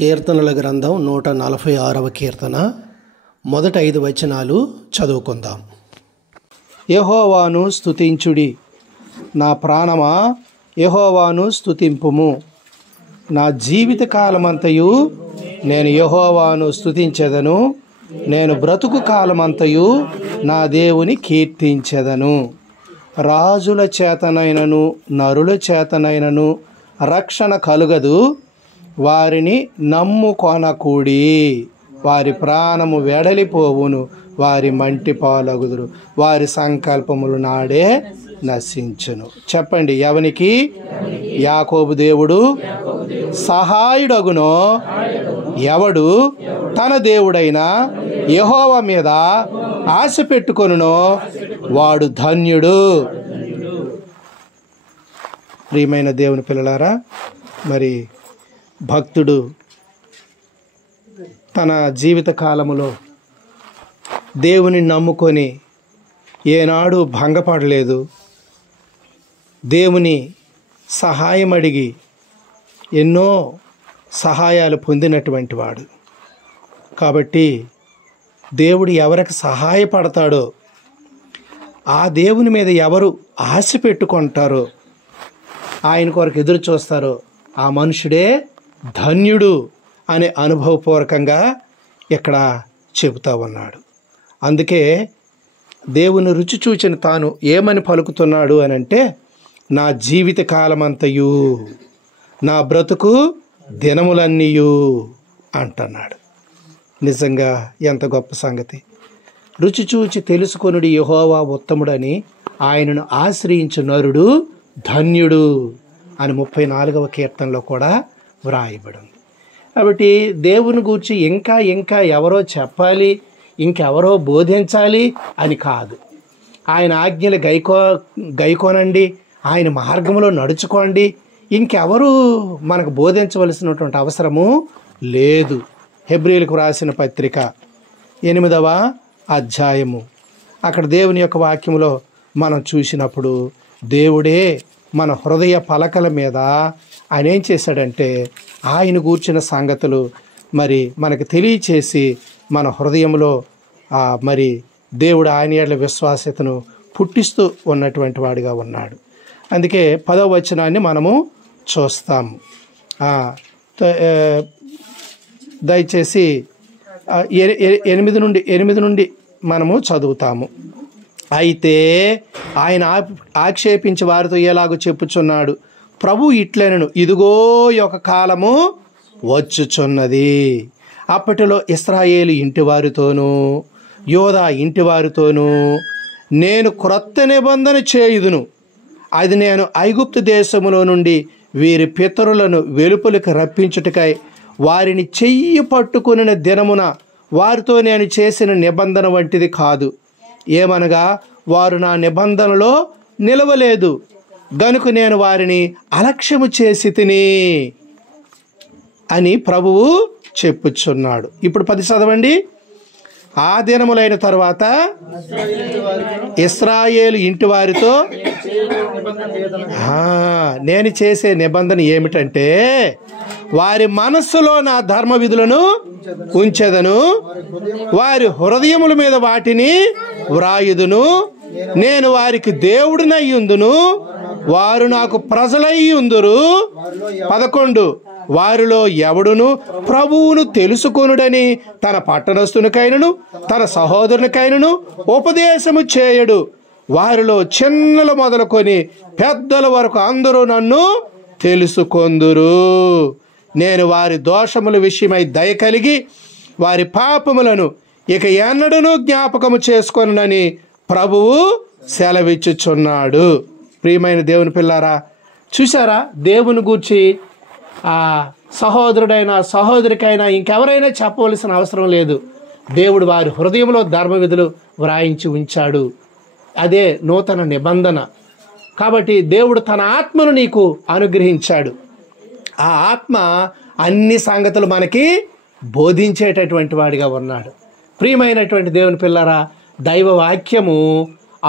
కీర్తనల గ్రంథం 146వ కీర్తన మొదటి 5 వచనాలు చదువుకుందాం. యెహోవాను స్తుతించుడి, నా ప్రాణమా యెహోవాను స్తుతింపుము. నా జీవిత కాలమంతయు నేను యెహోవాను స్తుతించెదను. నేను బ్రతుకు కాలమంతయు నా దేవుని కీర్తించెదను. రాజుల చేతనైనను నరుల చేతనైనను రక్షణ కలుగదు. వారిని నమ్ముకొనకూడి, వారి ప్రాణము వెడలిపోవును. వారి మంటి పాలగుదురు, వారి సంకల్పములు నాడే నశించును. చెప్పండి, ఎవనికి? యాకోబు దేవుడు సహాయుడగునో, ఎవడు తన దేవుడైన యెహోవా మీద ఆశ పెట్టుకొనునో వాడు ధన్యుడు. ప్రియమైన దేవుని పిల్లలారా, మరి భక్తుడు తన జీవిత కాలములో దేవుని నమ్ముకొని ఏనాడు భంగపడలేదు. దేవుని సహాయం అడిగి ఎన్నో సహాయాలు పొందినటువంటి వాడు. కాబట్టి దేవుడు ఎవరికి సహాయపడతాడో, ఆ దేవుని మీద ఎవరు ఆశ పెట్టుకుంటారో, ఆయన కొరకు ఎదురు చూస్తారో ఆ మనుషుడే ధన్యుడు అనే అనుభవపూర్వకంగా ఇక్కడ చెబుతా ఉన్నాడు. అందుకే దేవుని రుచి చూచిన తాను ఏమని పలుకుతున్నాడు అని అంటే, నా జీవిత కాలమంతయు, నా బ్రతుకు దినములన్నీయు అంటున్నాడు. నిజంగా ఎంత గొప్ప సంగతి! రుచి చూచి తెలుసుకొనుడి యెహోవా ఉత్తముడని, ఆయనను ఆశ్రయించు నరుడు ధన్యుడు అని 34వ కీర్తనలో కూడా వ్రాయబడింది. కాబట్టి దేవుని గూర్చి ఇంకా ఎవరో చెప్పాలి, ఇంకెవరో బోధించాలి అని కాదు. ఆయన ఆజ్ఞలు గైకోనండి, ఆయన మార్గంలో నడుచుకోండి, ఇంకెవరు మనకు బోధించవలసినటువంటి అవసరము లేదు. హెబ్రీయులకు రాసిన పత్రిక 8వ అధ్యాయము, అక్కడ దేవుని యొక్క వాక్యములో మనం చూసినప్పుడు దేవుడే మన హృదయ పలకల మీద ఆయన ఏం చేశాడంటే, ఆయన గూర్చిన సంగతులు మరి మనకు తెలియచేసి మన హృదయంలో మరి దేవుడు ఆయన యెడల విశ్వాసతను పుట్టిస్తూ ఉన్నటువంటి వాడిగా ఉన్నాడు. అందుకే 10వ వచనాన్ని మనము చూస్తాము. దయచేసి 8 నుండి మనము చదువుతాము. అయితే ఆయన ఆక్షేపించి వారితో ఎలాగో చెప్పుచున్నాడు, ప్రభు ఇట్లనెను, ఇదిగో ఒక కాలము వచ్చుచున్నది, అప్పటిలో ఇశ్రాయేలు ఇంటి వారితోనూ యోధా ఇంటి వారితోనూ నేను క్రొత్త నిబంధన చేయుదును. అది నేను ఐగుప్తు దేశములో నుండి వీరి పితరులను వెలుపలికి రప్పించుటకై వారిని చెయ్యి పట్టుకొనిన దినమున వారితో నేను చేసిన నిబంధన వంటిది కాదు. ఏమనగా, వారు నా నిబంధనలో నిలవలేదు గనుక నేను వారిని అలక్ష్యము చేసి తిని అని ప్రభువు చెప్పుచున్నాడు. ఇప్పుడు 10 చదవండి. ఆ దినములైన తర్వాత ఇశ్రాయేలు ఇంటి వారితో నేను చేసే నిబంధన ఏమిటంటే, వారి మనస్సులో నా ధర్మ విధులను ఉంచెదను, వారి హృదయముల మీద వాటిని వ్రాయుదును. నేను వారికి దేవుడినయ్యుందును, వారు నాకు ప్రజలయ్యుందురు. 11 వారిలో ఎవడును ప్రభువును తెలుసుకొనుడని తన పట్టణస్థునికైనను తన సహోదరునికైనను ఉపదేశము చేయడు. వారిలో చిన్నలు మొదలుకొని పెద్దల వరకు అందరూ నన్ను తెలుసుకొందురు. నేను వారి దోషముల విషయమై దయ కలిగి వారి పాపములను ఇక ఎన్నడూనూ జ్ఞాపకము చేసుకొనని ప్రభువు సెలవిచ్చుచున్నాడు. ప్రియమైన దేవుని పిల్లారా, చూసారా? దేవుని గూర్చి సహోదరుడైనా సహోదరికైనా ఇంకెవరైనా చెప్పవలసిన అవసరం లేదు. దేవుడు వారి హృదయంలో ధర్మ విధులు వ్రాయించి ఉంచాడు. అదే నూతన నిబంధన. కాబట్టి దేవుడు తన ఆత్మను నీకు అనుగ్రహించాడు. ఆ ఆత్మ అన్ని సంగతులు మనకి బోధించేటటువంటి వాడిగా ఉన్నాడు. ప్రియమైనటువంటి దేవుని పిల్లరా, దైవ వాక్యము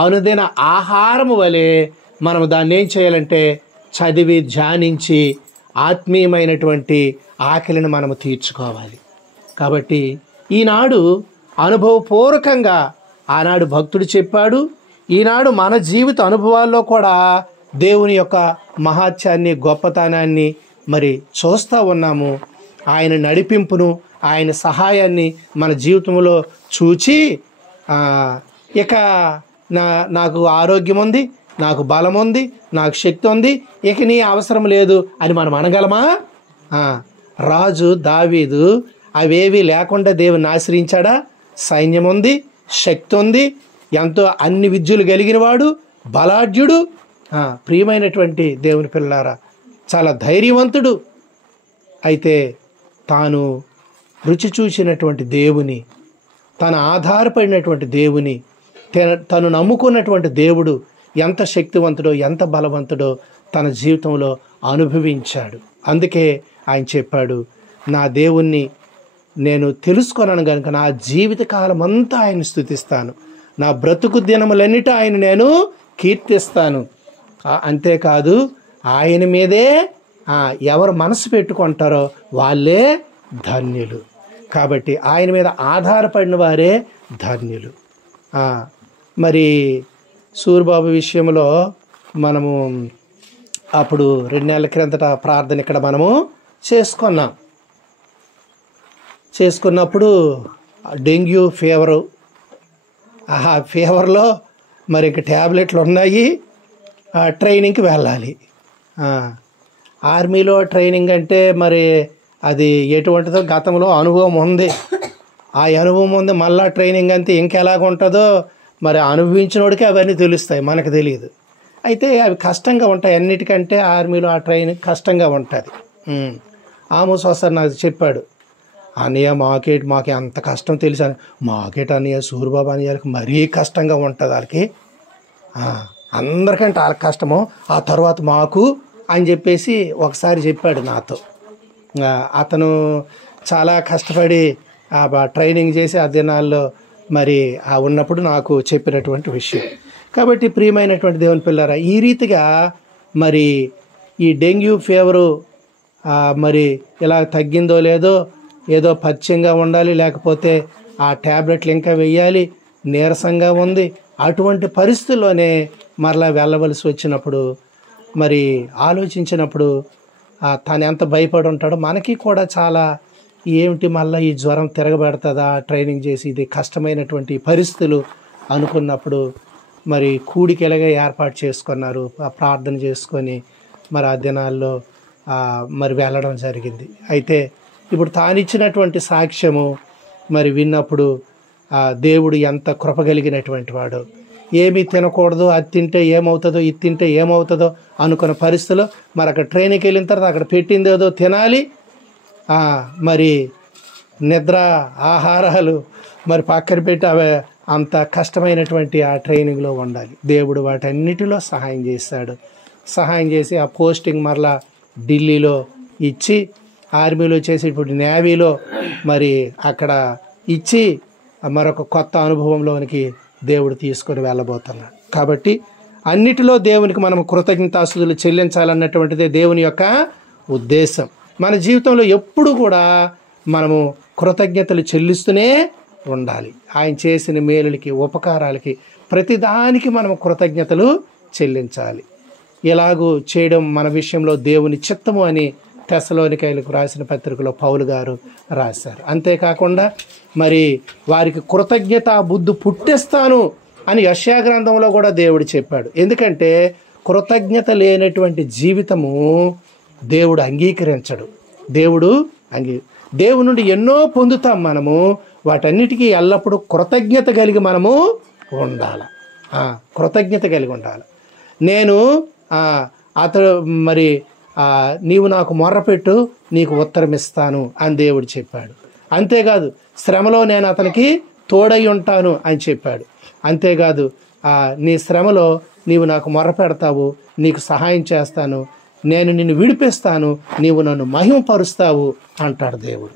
అనుదిన ఆహారము వలె మనం దాన్ని ఏం చేయాలంటే చదివి ధ్యానించి ఆత్మీయమైనటువంటి ఆకలిని మనము తీర్చుకోవాలి. కాబట్టి ఈనాడు అనుభవపూర్వకంగా ఆనాడు భక్తుడు చెప్పాడు, ఈనాడు మన జీవిత అనుభవాల్లో కూడా దేవుని యొక్క మహాత్యాన్ని, గొప్పతనాన్ని మరి చూస్తూ ఉన్నాము. ఆయన నడిపింపును, ఆయన సహాయాన్ని మన జీవితంలో చూచి ఇక నాకు ఆరోగ్యం ఉంది, నాకు బలం ఉంది, నాకు శక్తి ఉంది, ఇక నీ అవసరం లేదు అని మనం అనగలమా? రాజు దావీదు అవేవి లేకుండా దేవుని ఆశ్రయించాడా? సైన్యం ఉంది, శక్తి ఉంది, ఎంతో అన్ని విద్యలు కలిగిన వాడు, బలాఢ్యుడు, ప్రియమైనటువంటి దేవుని పిల్లారా, చాలా ధైర్యవంతుడు. అయితే తాను రుచి చూసినటువంటి దేవుని, తను ఆధారపడినటువంటి దేవుని, తను నమ్ముకున్నటువంటి దేవుడు ఎంత శక్తివంతుడో, ఎంత బలవంతుడో తన జీవితంలో అనుభవించాడు. అందుకే ఆయన చెప్పాడు, నా దేవుణ్ణి నేను తెలుసుకొనను కనుక నా జీవితకాలం అంతా ఆయన స్తుతిస్తాను, నా బ్రతుకు దినములన్నిట ఆయన నేను కీర్తిస్తాను. అంతేకాదు ఆయన మీదే ఎవరు మనసు పెట్టుకుంటారో వాళ్ళే ధన్యులు. కాబట్టి ఆయన మీద ఆధారపడిన వారే ధన్యులు. మరి సూరిబాబు విషయంలో మనము అప్పుడు 2 నెలల క్రిందట ప్రార్థన ఇక్కడ మనము చేసుకున్నప్పుడు డెంగ్యూ ఫీవరు, ఆ ఫీవర్లో మరి ఇంక ట్యాబ్లెట్లు ఉన్నాయి, ట్రైనింగ్కి వెళ్ళాలి. ఆర్మీలో ట్రైనింగ్ అంటే మరి అది ఎటువంటిదో గతంలో అనుభవం ఉంది. ఆ అనుభవం ఉంది, మళ్ళా ట్రైనింగ్ అంతే ఇంకెలాగ ఉంటుందో మరి అనుభవించినోడికి అవన్నీ తెలుస్తాయి, మనకు తెలియదు. అయితే అవి కష్టంగా ఉంటాయి, అన్నిటికంటే ఆర్మీలో ఆ ట్రైనింగ్ కష్టంగా ఉంటుంది. ఆమోస్ సార్ నాకు చెప్పాడు, అన్నయ్య మాకు అంత కష్టం తెలుసు అని. మాకేట అన్నయ్య సూరిబాబు అన్నయ్యకి మరీ కష్టంగా ఉంటుంది, వాళ్ళకి అందరికంటే వాళ్ళకి కష్టము, ఆ తర్వాత మాకు అని చెప్పేసి ఒకసారి చెప్పాడు నాతో. అతను చాలా కష్టపడి ట్రైనింగ్ చేసి ఆ దినాల్లో మరి ఉన్నప్పుడు నాకు చెప్పినటువంటి విషయం. కాబట్టి ప్రియమైనటువంటి దేవుని పిల్లారా, ఈ రీతిగా మరి ఈ డెంగ్యూ ఫీవరు మరి ఇలా తగ్గిందో లేదో, ఏదో పథ్యంగా ఉండాలి, లేకపోతే ఆ ట్యాబ్లెట్లు ఇంకా వెయ్యాలి, నీరసంగా ఉంది, అటువంటి పరిస్థితుల్లోనే మరలా వెళ్ళవలసి వచ్చినప్పుడు మరి ఆలోచించినప్పుడు తను ఎంత భయపడి ఉంటాడో మనకి కూడా చాలా, ఏమిటి మళ్ళీ ఈ జ్వరం తిరగబెడుతుందా ట్రైనింగ్ చేసి, ఇది కష్టమైనటువంటి పరిస్థితులు అనుకున్నప్పుడు మరి కూడికి ఎలాగ ఏర్పాటు చేసుకున్నారు, ప్రార్థన చేసుకొని మరి ఆ దినాల్లో మరి వెళ్ళడం జరిగింది. అయితే ఇప్పుడు తానిచ్చినటువంటి సాక్ష్యము మరి విన్నప్పుడు దేవుడు ఎంత కృప కలిగినటువంటి వాడు, ఏమీ తినకూడదు, అది తింటే ఏమవుతుందో, ఇది తింటే ఏమవుతుందో అనుకున్న పరిస్థితిలో మరి అక్కడ ట్రైనింగ్కి వెళ్ళిన తర్వాత అక్కడ పెట్టిందేదో తినాలి, మరి నిద్ర ఆహారాలు మరి పక్కన పెట్టి అవి అంత కష్టమైనటువంటి ఆ ట్రైనింగ్లో ఉండాలి. దేవుడు వాటన్నిటిలో సహాయం చేశాడు. సహాయం చేసి ఆ పోస్టింగ్ మరలా ఢిల్లీలో ఇచ్చి, ఆర్మీలో చేసి ఇప్పుడు నేవీలో మరి అక్కడ ఇచ్చి మరొక కొత్త అనుభవంలోనికి దేవుడు తీసుకొని వెళ్ళబోతున్నాడు. కాబట్టి అన్నిటిలో దేవునికి మనం కృతజ్ఞతాస్తుతులు చెల్లించాలన్నటువంటిదే దేవుని యొక్క ఉద్దేశం. మన జీవితంలో ఎప్పుడు కూడా మనము కృతజ్ఞతలు చెల్లిస్తూనే ఉండాలి. ఆయన చేసిన మేలులకి, ఉపకారాలకి, ప్రతిదానికి మనం కృతజ్ఞతలు చెల్లించాలి. ఇలాగూ చేయడం మన విషయంలో దేవుని చిత్తము అని తెస్సలోనికైలకు రాసిన పత్రికలో పౌలు గారు రాశారు. అంతేకాకుండా మరి వారికి కృతజ్ఞతా బుద్ధి పుట్టిస్తాను అని యెషయా గ్రంథంలో కూడా దేవుడు చెప్పాడు. ఎందుకంటే కృతజ్ఞత లేనటువంటి జీవితము దేవుడు అంగీకరించడు. దేవుడి నుండి ఎన్నో పొందుతాం మనము, వాటన్నిటికీ ఎల్లప్పుడూ కృతజ్ఞత కలిగి మనము ఉండాలి. కృతజ్ఞత కలిగి ఉండాలి. నేను అతడు మరి నీవు నాకు మొర్రపెట్టు, నీకు ఉత్తరం ఇస్తాను అని దేవుడు చెప్పాడు. అంతేకాదు శ్రమలో నేను అతనికి తోడై ఉంటాను అని చెప్పాడు. అంతేకాదు నీ శ్రమలో నీవు నాకు మొర్రపెడతావు, నీకు సహాయం చేస్తాను, నేను నిన్ను విడిపిస్తాను, నీవు నన్ను మహిమపరుస్తావు అంటాడు దేవుడు.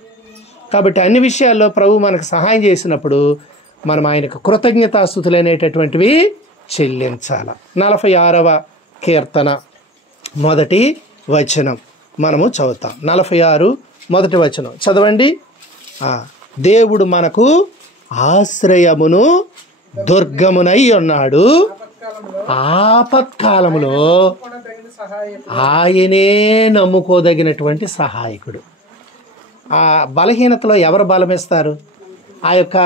కాబట్టి అన్ని విషయాల్లో ప్రభు మనకు సహాయం చేసినప్పుడు మనం ఆయనకు కృతజ్ఞతాస్తుతులు అనేటటువంటివి చెల్లించాలి. 46వ కీర్తన 1వ వచనం, మనము చదువుతాం. 46 మొదటి వచనం చదవండి. దేవుడు మనకు ఆశ్రయమును దుర్గమునై ఉన్నాడు, ఆపత్కాలములో ఆయనే నమ్ముకోదగినటువంటి సహాయకుడు. ఆ బలహీనతలో ఎవరు బలమిస్తారు? ఆ యొక్క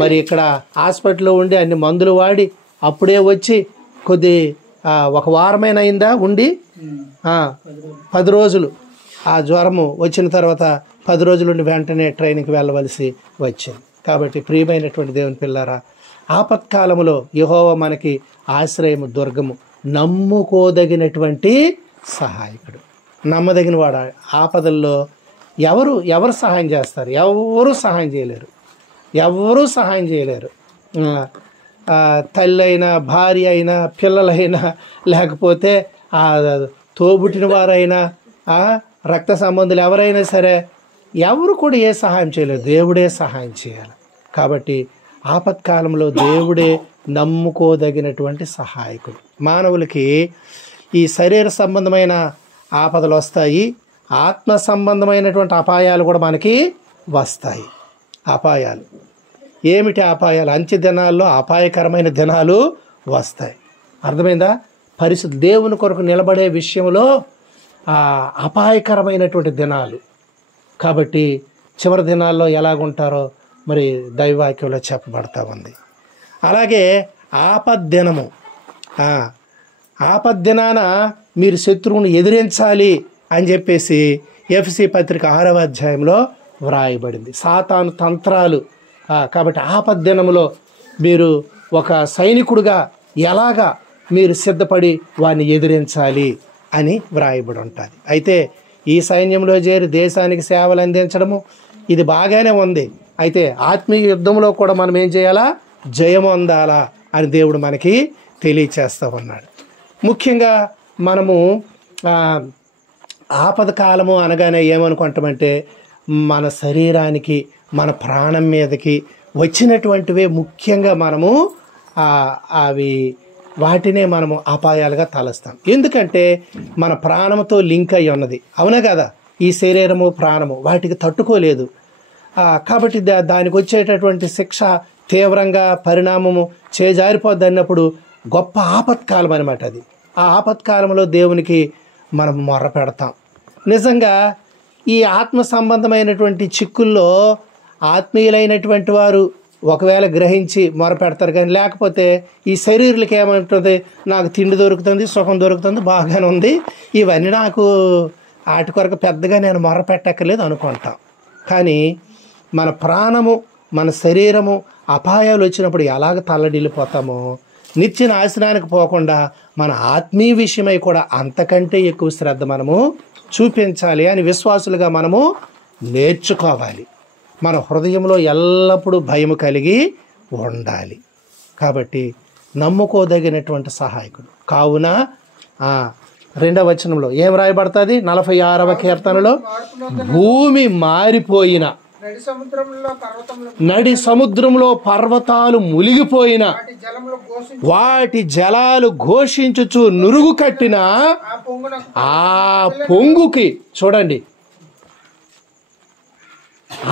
మరి ఇక్కడ హాస్పిటల్లో ఉండి అన్ని మందులు వాడి అప్పుడే వచ్చి ఒక వారమైన అయిందా ఉండి 10 రోజులు ఆ జ్వరము వచ్చిన తర్వాత 10 రోజులు ఉండి వెంటనే ట్రైన్కి వెళ్ళవలసి వచ్చింది. కాబట్టి ప్రియమైనటువంటి దేవుని పిల్లారా, ఆపత్కాలములో యెహోవా మనకి ఆశ్రయము, దుర్గము, నమ్ముకోదగినటువంటి సహాయకుడు. నమ్మదగిన వాడు. ఆపదల్లో ఎవరు సహాయం చేస్తారు? ఎవరు సహాయం చేయలేరు. తల్లి అయినా, భార్య అయినా, పిల్లలైనా, లేకపోతే తోబుట్టిన వారైనా, రక్త సంబంధులు ఎవరైనా సరే ఎవరు కూడా ఏ సహాయం చేయలేరు. దేవుడే సహాయం చేయాలి. కాబట్టి ఆపత్కాలంలో దేవుడే నమ్ముకోదగినటువంటి సహాయకుడు. మానవులకి ఈ శరీర సంబంధమైన ఆపదలు వస్తాయి, ఆత్మ సంబంధమైనటువంటి అపాయాలు కూడా మనకి వస్తాయి. అపాయాలు ఏమిటి? అపాయాలు అంత్య దినాల్లో అపాయకరమైన దినాలు వస్తాయి. అర్థమైందా? పరిశుద్ధ దేవుని కొరకు నిలబడే విషయంలో అపాయకరమైనటువంటి దినాలు. కాబట్టి చివరి దినాల్లో ఎలాగుంటారో మరి దైవవాక్యంలో చెప్పబడతా ఉంది. అలాగే ఆపద్దినము, ఆపద్దినాన మీరు శత్రువుని ఎదిరించాలి అని చెప్పేసి ఎఫెసీ పత్రిక 6వ అధ్యాయంలో వ్రాయబడింది. సాతాను తంత్రాలు. కాబట్టి ఆపద్దినములో మీరు ఒక సైనికుడుగా ఎలాగా మీరు సిద్ధపడి వారిని ఎదిరించాలి అని వ్రాయబడి ఉంటుంది. అయితే ఈ సైన్యంలో చేరి దేశానికి సేవలు అందించడము ఇది బాగానే ఉంది. అయితే ఆత్మీయ యుద్ధంలో కూడా మనం ఏం చేయాలా? జయం పొందాలా అని దేవుడు మనకి తెలియచేస్తూ ఉన్నాడు. ముఖ్యంగా మనము ఆపద కాలము అనగానే ఏమనుకుంటామంటే మన శరీరానికి, మన ప్రాణం మీదకి వచ్చినటువంటివే ముఖ్యంగా మనము వాటినే మనము అపాయాలుగా తలస్తాం. ఎందుకంటే మన ప్రాణంతో లింక్ అయి ఉన్నది. అవునా కదా? ఈ శరీరము, ప్రాణము వాటికి తట్టుకోలేదు. కాబట్టి దానికి వచ్చేటటువంటి శిక్ష తీవ్రంగా పరిణామము చేజారిపోద్ది అన్నప్పుడు గొప్ప ఆపత్కాలం అనమాట అది. ఆ ఆపత్కాలంలో దేవునికి మనం మొర్ర పెడతాం. నిజంగా ఈ ఆత్మ సంబంధమైనటువంటి చిక్కుల్లో ఆత్మీయులైనటువంటి వారు ఒకవేళ గ్రహించి మొరపెడతారు. కానీ లేకపోతే ఈ శరీరులకి ఏమంటుంది? నాకు తిండి దొరుకుతుంది, సుఖం దొరుకుతుంది, బాగానే ఉంది, ఇవన్నీ నాకు వాటి కొరకు పెద్దగా నేను మొరపెట్టక్కర్లేదు అనుకుంటాం. కానీ మన ప్రాణము, మన శరీరము అపాయాలు వచ్చినప్పుడు ఎలాగ తల్లడిల్లిపోతామో నిత్య నాశనానికి పోకుండా మన ఆత్మీయ విషయమై కూడా అంతకంటే ఎక్కువ శ్రద్ధ మనము చూపించాలి అని విశ్వాసులుగా మనము నేర్చుకోవాలి. మన హృదయంలో ఎల్లప్పుడూ భయము కలిగి ఉండాలి. కాబట్టి నమ్ముకోదగినటువంటి సహాయకుడు. కావున 2వ వచనంలో ఏం రాయబడుతుంది? 46వ కీర్తనలో భూమి మారిపోయిన, నడి సముద్రంలో పర్వతాలు మునిగిపోయిన, వాటి జలాలు ఘోషించుచు నురుగు కట్టిన ఆ పొంగుకి, చూడండి,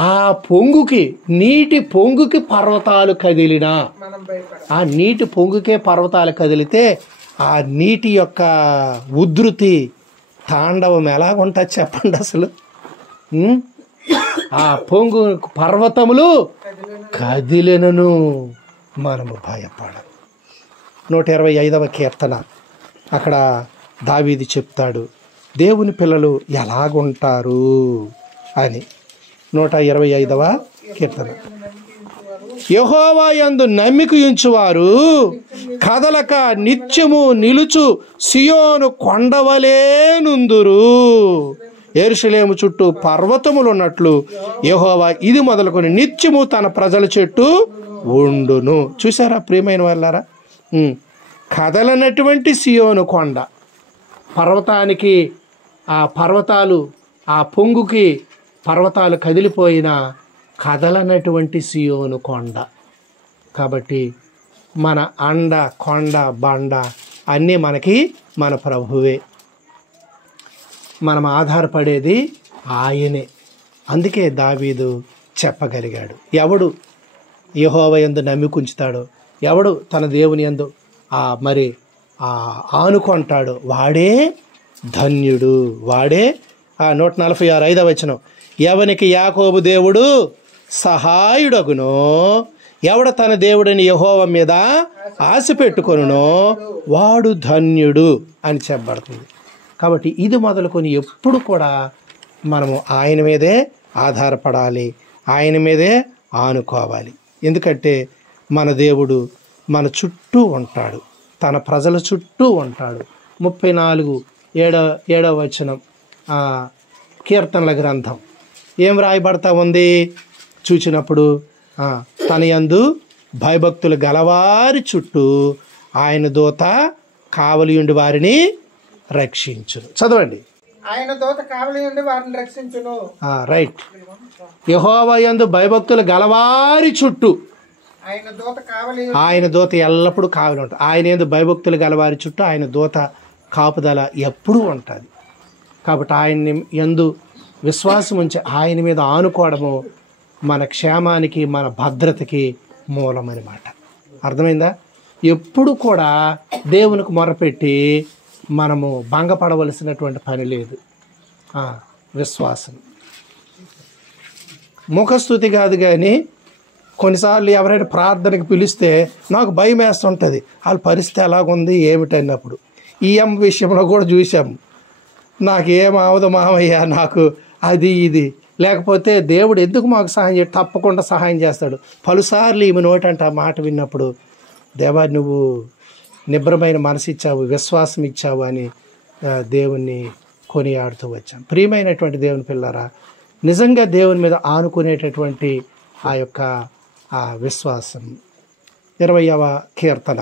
ఆ పొంగుకి, నీటి పొంగుకి పర్వతాలు కదిలిన, ఆ నీటి పొంగుకే పర్వతాలు కదిలితే ఆ నీటి యొక్క ఉధృతి, తాండవం ఎలాగుంటుంది చెప్పండి అసలు. ఆ పొంగు పర్వతములు కదిలినను మనము భయపడము. 125వ కీర్తన అక్కడ దావీదు చెప్తాడు దేవుని పిల్లలు ఎలాగుంటారు అని. 125వ కీర్తన. యెహోవా యందు నమ్మిక ఉంచువారు కదలక నిత్యము నిలుచు సియోను కొండవలే నుందురు. యెరూషలేము చుట్టూ పర్వతములు ఉన్నట్లు యెహోవా ఇది మొదలుకొని నిత్యము తన ప్రజల చెట్టు ఉండును. చూసారా ప్రియమైన వాళ్ళారా? కదలనటువంటి సియోను కొండ, పర్వతానికి ఆ పర్వతాలు, ఆ పొంగుకి పర్వతాలు కదిలిపోయిన కదలనటువంటి సియోను కొండ. కాబట్టి మన అండ, కొండ, బండ అన్నీ మనకి మన ప్రభువే. మనం ఆధారపడేది ఆయనే. అందుకే దావీదు చెప్పగలిగాడు, ఎవడు యెహోవా యందు నమ్మికుంచుతాడో, ఎవడు తన దేవుని యందు మరి ఆనుకుంటాడో వాడే ధన్యుడు, వాడే 146 5వ వచనం, ఎవనికి యాకోబు దేవుడు సహాయుడగునో, ఎవడ తన దేవుడిని యెహోవా మీద ఆశ పెట్టుకొనునో వాడు ధన్యుడు అని చెప్పబడుతుంది. కాబట్టి ఇది మొదలుకొని ఎప్పుడు కూడా మనము ఆయన మీదే ఆధారపడాలి, ఆయన మీదే ఆనుకోవాలి. ఎందుకంటే మన దేవుడు మన చుట్టూ ఉంటాడు, తన ప్రజల చుట్టూ ఉంటాడు. 34:7 వచనం కీర్తనల గ్రంథం ఏం రాయబడతా ఉంది చూచినప్పుడు, తన యందు భయభక్తులు గలవారి చుట్టూ ఆయన దూత కావలియుండి వారిని రక్షించును. చదవండి. ఆయన దూత కావలియుండి వారిని రక్షించును. రైట్. యెహోవా యందు భయభక్తులు గలవారి చుట్టూ ఆయన దూత ఎల్లప్పుడూ కావలి ఉంటుంది. ఆయన యందు భయభక్తులు గలవారి చుట్టూ ఆయన దూత కాపుదల ఎప్పుడూ ఉంటుంది. కాబట్టి ఆయన్ని యందు విశ్వాసం ఉంచి ఆయన మీద ఆనుకోవడము మన క్షేమానికి, మన భద్రతకి మూలమన్నమాట. అర్థమైందా? ఎప్పుడు కూడా దేవునికి మొరపెట్టి మనము భంగపడవలసినటువంటి పని లేదు. విశ్వాసం ముఖస్థుతి కాదు, కానీ కొన్నిసార్లు ఎవరైనా ప్రార్థనకు పిలిస్తే నాకు భయం వేస్తుంటుంది, వాళ్ళ పరిస్థితి ఎలాగుంది ఏమిటన్నప్పుడు. ఈ విషయంలో కూడా చూసాము, నాకేం అవదు మామయ్య, నాకు అది ఇది, లేకపోతే దేవుడు ఎందుకు మాకు సహాయం చేయ, తప్పకుండా సహాయం చేస్తాడు. పలుసార్లు ఈమె నోటంటే ఆ మాట విన్నప్పుడు, దేవా నువ్వు నిబ్రమైన మనసు ఇచ్చావు, విశ్వాసం ఇచ్చావు అని దేవుణ్ణి కొనియాడుతూ వచ్చాం. ప్రియమైనటువంటి దేవుని పిల్లరా, నిజంగా దేవుని మీద ఆనుకునేటటువంటి ఆ యొక్క విశ్వాసం 20వ కీర్తన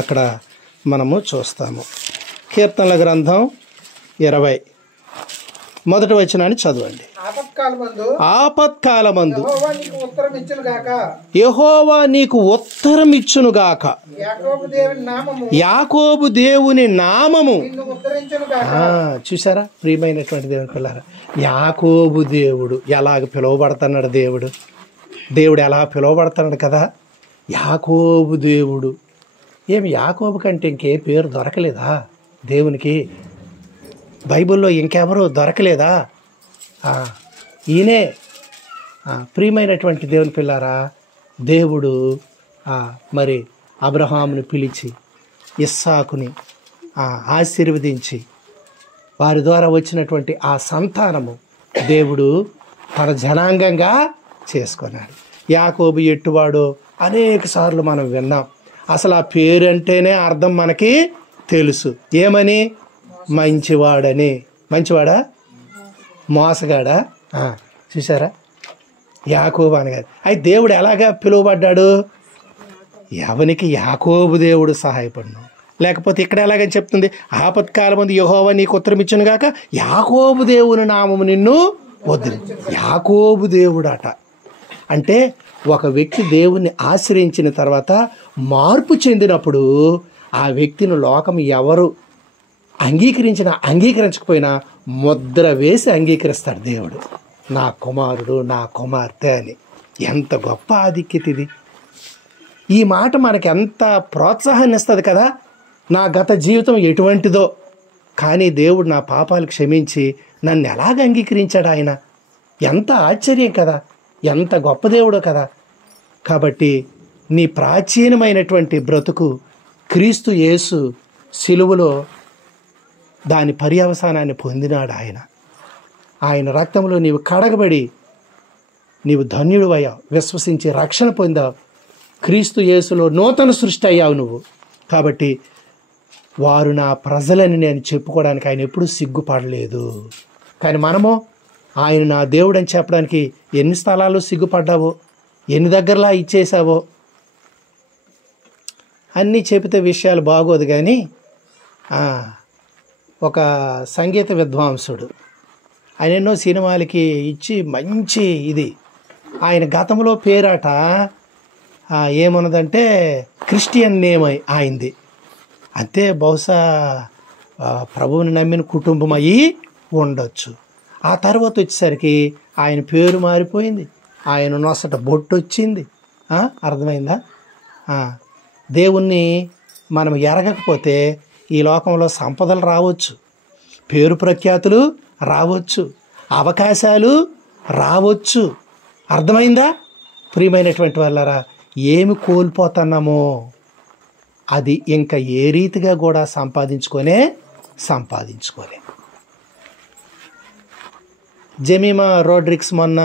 అక్కడ మనము చూస్తాము. కీర్తనల గ్రంథం 20 మొదటి వచనాన్ని చదవండి. ఆపత్కాలమందు యెహోవా నీకు ఉత్తరం ఇచ్చునుగాక, యాకోబు దేవుని నామము. చూసారా ప్రియమైనటువంటి దేవుని పిల్లారా, యాకోబు దేవుడు ఎలాగ పిలువబడుతున్నాడు, దేవుడు ఎలా పిలువబడుతున్నాడు కదా, యాకోబు దేవుడు. ఏమి యాకోబు కంటే ఇంకే పేరు దొరకలేదా దేవునికి? బైబిల్లో ఇంకెవరూ దొరకలేదా? ఈయనే. ప్రియమైనటువంటి దేవుని పిల్లారా, దేవుడు మరి అబ్రహామును పిలిచి ఇస్సాకుని ఆశీర్వదించి వారి ద్వారా వచ్చినటువంటి ఆ సంతానము దేవుడు తన జనాంగంగా చేసుకున్నాడు. యాకోబు ఎట్టువాడో అనేక సార్లు మనం విన్నాం. అసలు ఆ పేరంటేనే అర్థం మనకి తెలుసు. ఏమని? మంచివాడని. మంచివాడా? మోసగాడా? చూసారా, యాకోబు అనగారు. అయితే దేవుడు ఎలాగా పిలువబడ్డాడు? ఎవనికి యాకోబు దేవుడు సహాయపడను. లేకపోతే ఇక్కడ ఎలాగని చెప్తుంది, ఆపత్కాలమందు యెహోవా నీకు ఉత్తరం ఇచ్చును గాక, యాకోబు దేవుని నామము నిన్ను వదిలి. యాకోబు దేవుడట. అంటే ఒక వ్యక్తి దేవుణ్ణి ఆశ్రయించిన తర్వాత మార్పు చెందినప్పుడు ఆ వ్యక్తిని లోకం ఎవరు అంగీకరించినా అంగీకరించకపోయినా ముద్ర వేసి అంగీకరిస్తాడు దేవుడు. నా కుమారుడు, నా కుమార్తె అని. ఎంత గొప్ప ఆధిక్యత ఇది! ఈ మాట మనకి ఎంత ప్రోత్సాహాన్ని ఇస్తుంది కదా. నా గత జీవితం ఎటువంటిదో, కానీ దేవుడు నా పాపాలు క్షమించి నన్ను ఎలాగ అంగీకరించాడు ఆయన. ఎంత ఆశ్చర్యం కదా, ఎంత గొప్ప దేవుడో కదా. కాబట్టి నీ ప్రాచీనమైనటువంటి బ్రతుకు క్రీస్తు యేసు సిలువలో దాని పర్యవసానాన్ని పొందినాడు ఆయన. ఆయన రక్తంలో నీవు కడగబడి నీవు ధన్యుడు అయ్యావు, విశ్వసించి రక్షణ పొందావు. క్రీస్తు యేసులో నూతన సృష్టి అయ్యావు నువ్వు. కాబట్టి వారు నా ప్రజలని నేను చెప్పుకోవడానికి ఆయన ఎప్పుడూ సిగ్గుపడలేదు. కానీ మనము ఆయన నా దేవుడు అని చెప్పడానికి ఎన్ని స్థలాల్లో సిగ్గుపడ్డావో, ఎన్ని దగ్గరలా ఇచ్చేసావో. అన్నీ చెబితే విషయాలు బాగోదు. కానీ ఒక సంగీత విద్వాంసుడు ఆయన ఎన్నో సినిమాలకి ఇచ్చి మంచి ఇది, ఆయన గతంలో పేరాట ఏమన్నదంటే క్రిస్టియన్ నేమ్ అయింది. అంతే, బహుశా ప్రభువుని నమ్మిన కుటుంబం అయ్యి ఉండొచ్చు. ఆ తర్వాత వచ్చేసరికి ఆయన పేరు మారిపోయింది, ఆయన నొసట బొట్టు వచ్చింది. అర్థమైందా? దేవుణ్ణి మనం ఎరగకపోతే ఈ లోకంలో సంపదలు రావచ్చు, పేరు ప్రఖ్యాతులు రావచ్చు, అవకాశాలు రావచ్చు. అర్థమైందా? ప్రియమైనటువంటి వాళ్ళారా, ఏమి కోల్పోతున్నామో అది ఇంకా ఏ రీతిగా కూడా సంపాదించుకోలే. జెమిమా రోడ్రిగ్స్ మొన్న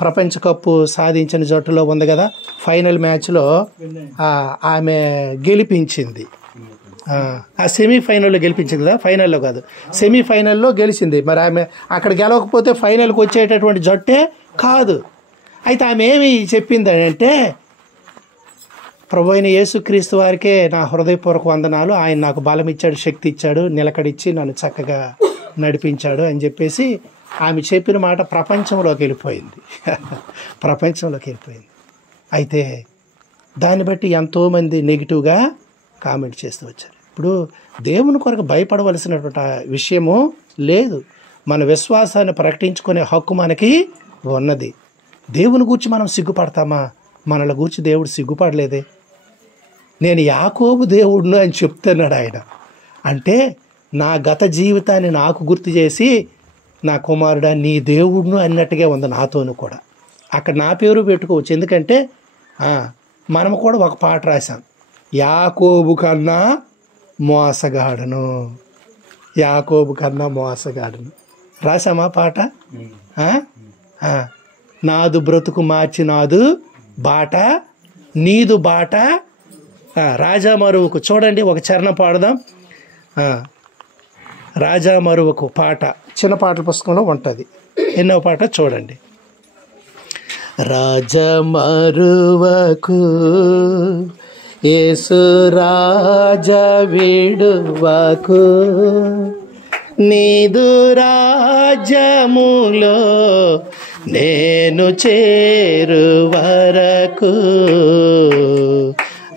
ప్రపంచ కప్పు సాధించిన జట్టులో ఉంది కదా, ఫైనల్ మ్యాచ్లో ఆమె గెలిపించింది. ఆ సెమీఫైనల్లో గెలిపించింది కదా, ఫైనల్లో కాదు, సెమీఫైనల్లో గెలిచింది. మరి ఆమె అక్కడ గెలవకపోతే ఫైనల్కి వచ్చేటటువంటి జట్టే కాదు. అయితే ఆమె ఏమి చెప్పింది అంటే, ప్రభువైన యేసుక్రీస్తు వారికే నా హృదయపూర్వక వందనాలు, ఆయన నాకు బలం ఇచ్చాడు, శక్తి ఇచ్చాడు, నిలకడిచ్చి నన్ను చక్కగా నడిపించాడు అని చెప్పేసి ఆమె చెప్పిన మాట ప్రపంచంలోకి వెళ్ళిపోయింది. అయితే దాన్ని బట్టి ఎంతోమంది నెగిటివ్గా కామెంట్ చేస్తూ వచ్చారు. ఇప్పుడు దేవుని కొరకు భయపడవలసినటువంటి విషయము లేదు. మన విశ్వాసాన్ని ప్రకటించుకునే హక్కు మనకి ఉన్నది. దేవుని గూర్చి మనం సిగ్గుపడతామా? మనల గూర్చి దేవుడు సిగ్గుపడలేదే. నేను యాకోబు దేవుడును అని చెప్తున్నాడు ఆయన. అంటే నా గత జీవితాన్ని నాకు గుర్తు చేసి, నా కుమారుడా నీ దేవుడును అన్నట్టుగా ఉంది నాతోను కూడా. అక్కడ నా పేరు పెట్టుకోవచ్చు. ఎందుకంటే మనము కూడా ఒక పాట రాశాం, యాకోబు కన్నా మోసగాడను, రాసామా పాట? నాదు బ్రతుకు మార్చినాదు బాట నీదు బాట రాజా మరువకు. చూడండి, ఒక చరణం పాడదాం. రాజా మరువకు పాట చిన్న పాటల పుస్తకంలో ఉంటుంది. ఎన్నో పాట చూడండి. రాజా మరువకు యేసు రాజా విడువకు, నీదు రాజ్యములో నేను చేరు వరకు,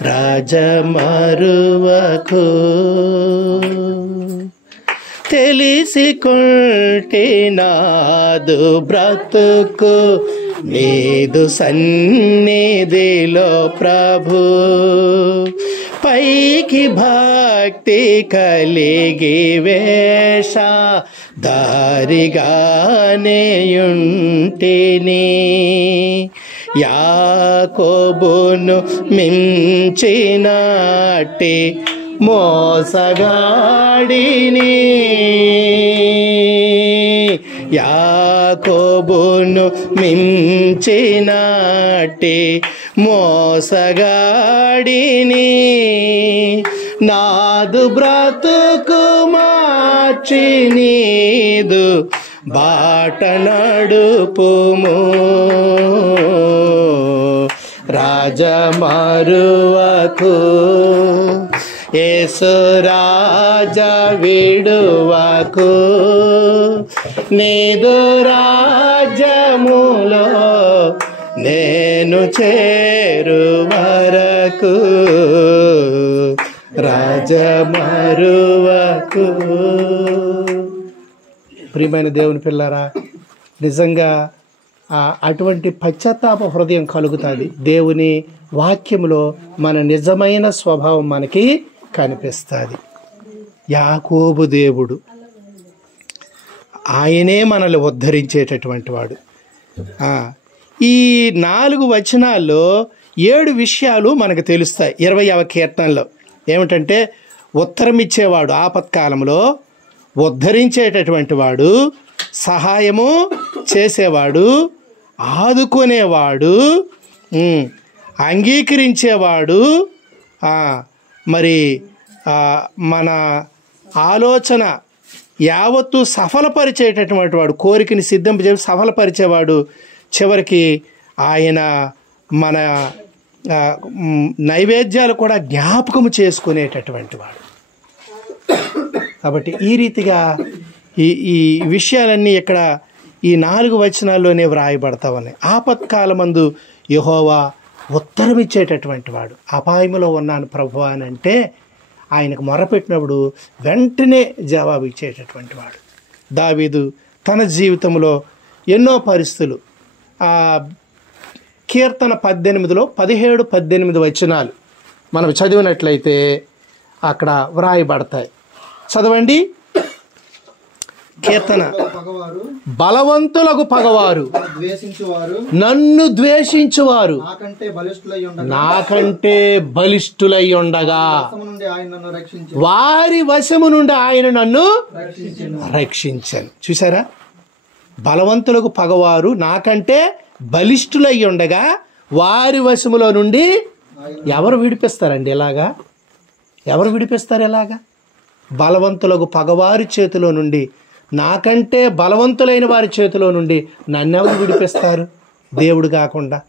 రాజమరువకు. తెలిసి కొంటే నాదు బ్రతుకు నీదు సన్నిధిలో ప్రభు, పైకి భక్తి కలిగి వేష దారిగానేయుంటిని, యాకోబును మించినట్టి మోసగాడిని, యాకోబును మించినట్టి మోసగాడిని, నాదు బ్రతుకు మార్చి నీదు బాట నడుపుము, రాజమరువకు యేసు రాజా విడువకు, నీదు రాజ్యములో నేను చేరు వరకు, రాజమరువకు. ప్రియమైన దేవుని పిల్లారా, నిజంగా అటువంటి పశ్చాత్తాప హృదయం కలుగుతుంది. దేవుని వాక్యములో మన నిజమైన స్వభావం మనకి కనిపిస్తుంది. యాకోబు దేవుడు, ఆయనే మనల్ని ఉద్ధరించేటటువంటి వాడు. ఈ 4 వచనాల్లో 7 విషయాలు మనకు తెలుస్తాయి. 20వ కీర్తనలో ఏమిటంటే, ఉత్తరం ఇచ్చేవాడు, ఆపత్కాలంలో ఉద్ధరించేటటువంటి వాడు, సహాయము చేసేవాడు, ఆదుకునేవాడు, అంగీకరించేవాడు, మరి మన ఆలోచన యావత్తు సఫలపరిచేటటువంటి వాడు, కోరికని సిద్ధింపజేసి సఫలపరిచేవాడు, చివరికి ఆయన మన నైవేద్యాలు కూడా జ్ఞాపకము చేసుకునేటటువంటి వాడు. కాబట్టి ఈ రీతిగా ఈ విషయాలన్నీ ఇక్కడ ఈ 4 వచనాల్లోనే వ్రాయబడతా ఉన్నాయి. ఆపత్కాలమందు యెహోవా ఉత్తరం ఇచ్చేటటువంటి వాడు. అపాయములో ఉన్నాను ప్రభువా అని అంటే ఆయనకు మొరపెట్టినప్పుడు వెంటనే జవాబు ఇచ్చేటటువంటి వాడు. దావీదు తన జీవితంలో ఎన్నో పరిస్థితులు కీర్తన 18లో 17-18 వచనాలు మనం చదివినట్లయితే అక్కడ వ్రాయబడతాయి. చదవండి. కీర్తన, పగవారు బలవంతులకు పగవారు ద్వేషించువారు నన్ను ద్వేషించువారు నాకంటే బలిష్ఠులై ఉండగా నాకంటే బలిష్ఠులై ఉండగా వశము నుండి ఆయన నన్ను రక్షించి వారి వశము నుండి ఆయన నన్ను రక్షించెను. రక్షించాను. చూసారా, బలవంతులకు పగవారు నాకంటే బలిష్ఠులై ఉండగా వారి వశములో నుండి ఎవరు విడిపిస్తారండి? ఎలాగా? ఎవరు విడిపిస్తారు? ఎలాగా? బలవంతులకు పగవారి చేతిలో నుండి, నాకంటే బలవంతులైన వారి చేతిలో నుండి నన్నెవరు విడిపిస్తారు? దేవుడు కాకుండా.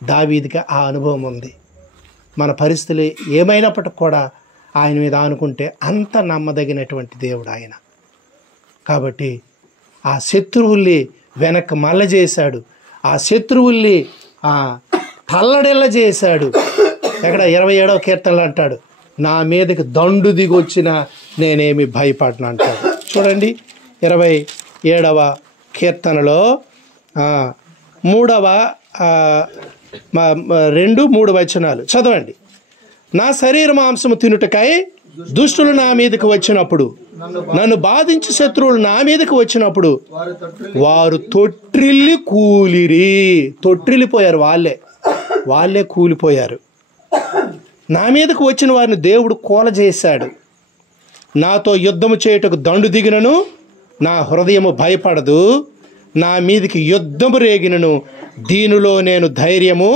దావీదుకి ఆ అనుభవం ఉంది. మన పరిస్థితులు ఏమైనప్పటికి కూడా ఆయన మీద ఆనుకుంటే అంత నమ్మదగినటువంటి దేవుడు ఆయన. కాబట్టి ఆ శత్రువుల్ని వెనక్కి మల్ల చేశాడు. ఆ శత్రువుల్ని తల్లడెల్ల చేశాడు. ఎక్కడ 27వ కీర్తనలో అంటాడు, నా మీదకి దండు దిగి వచ్చినా నేనేమి భయపడను అంటాడు. చూడండి 27వ కీర్తనలో 2-3 వచనాలు చదవండి. నా శరీర మాంసము తినుటకై దుష్టులు నా మీదకి వచ్చినప్పుడు, నన్ను బాధించి శత్రువులు నా మీదకి వచ్చినప్పుడు వారు తొట్టిల్లి కూలిరి. తొట్టిల్లిపోయారు. వాళ్ళే కూలిపోయారు. నా మీదకు వచ్చిన వారిని దేవుడు కూల చేశాడు. నాతో యుద్ధము చేయుటకు దండు దిగినను నా హృదయము భయపడదు. నా మీదికి యుద్ధము రేగినను దీనిలో నేను ధైర్యము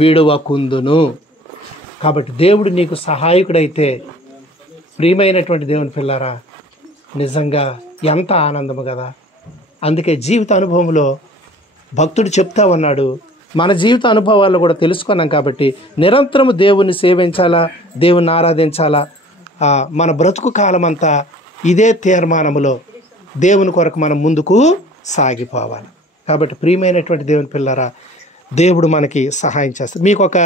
విడువకుందును. కాబట్టి దేవుడు నీకు సహాయకుడైతే, ప్రియమైనటువంటి దేవుని పిల్లారా, నిజంగా ఎంత ఆనందము కదా. అందుకే జీవిత అనుభవంలో భక్తుడు చెప్తా ఉన్నాడు, మన జీవిత అనుభవాల్లో కూడా తెలుసుకున్నాం కాబట్టి నిరంతరము దేవుణ్ణి సేవించాలా, దేవుణ్ణి ఆరాధించాలా. మన బ్రతుకు కాలం అంతా ఇదే తీర్మానములో దేవుని కొరకు మనం ముందుకు సాగిపోవాలి. కాబట్టి ప్రియమైనటువంటి దేవుని పిల్లరా, దేవుడు మనకి సహాయం చేస్తాడు. మీకు ఒక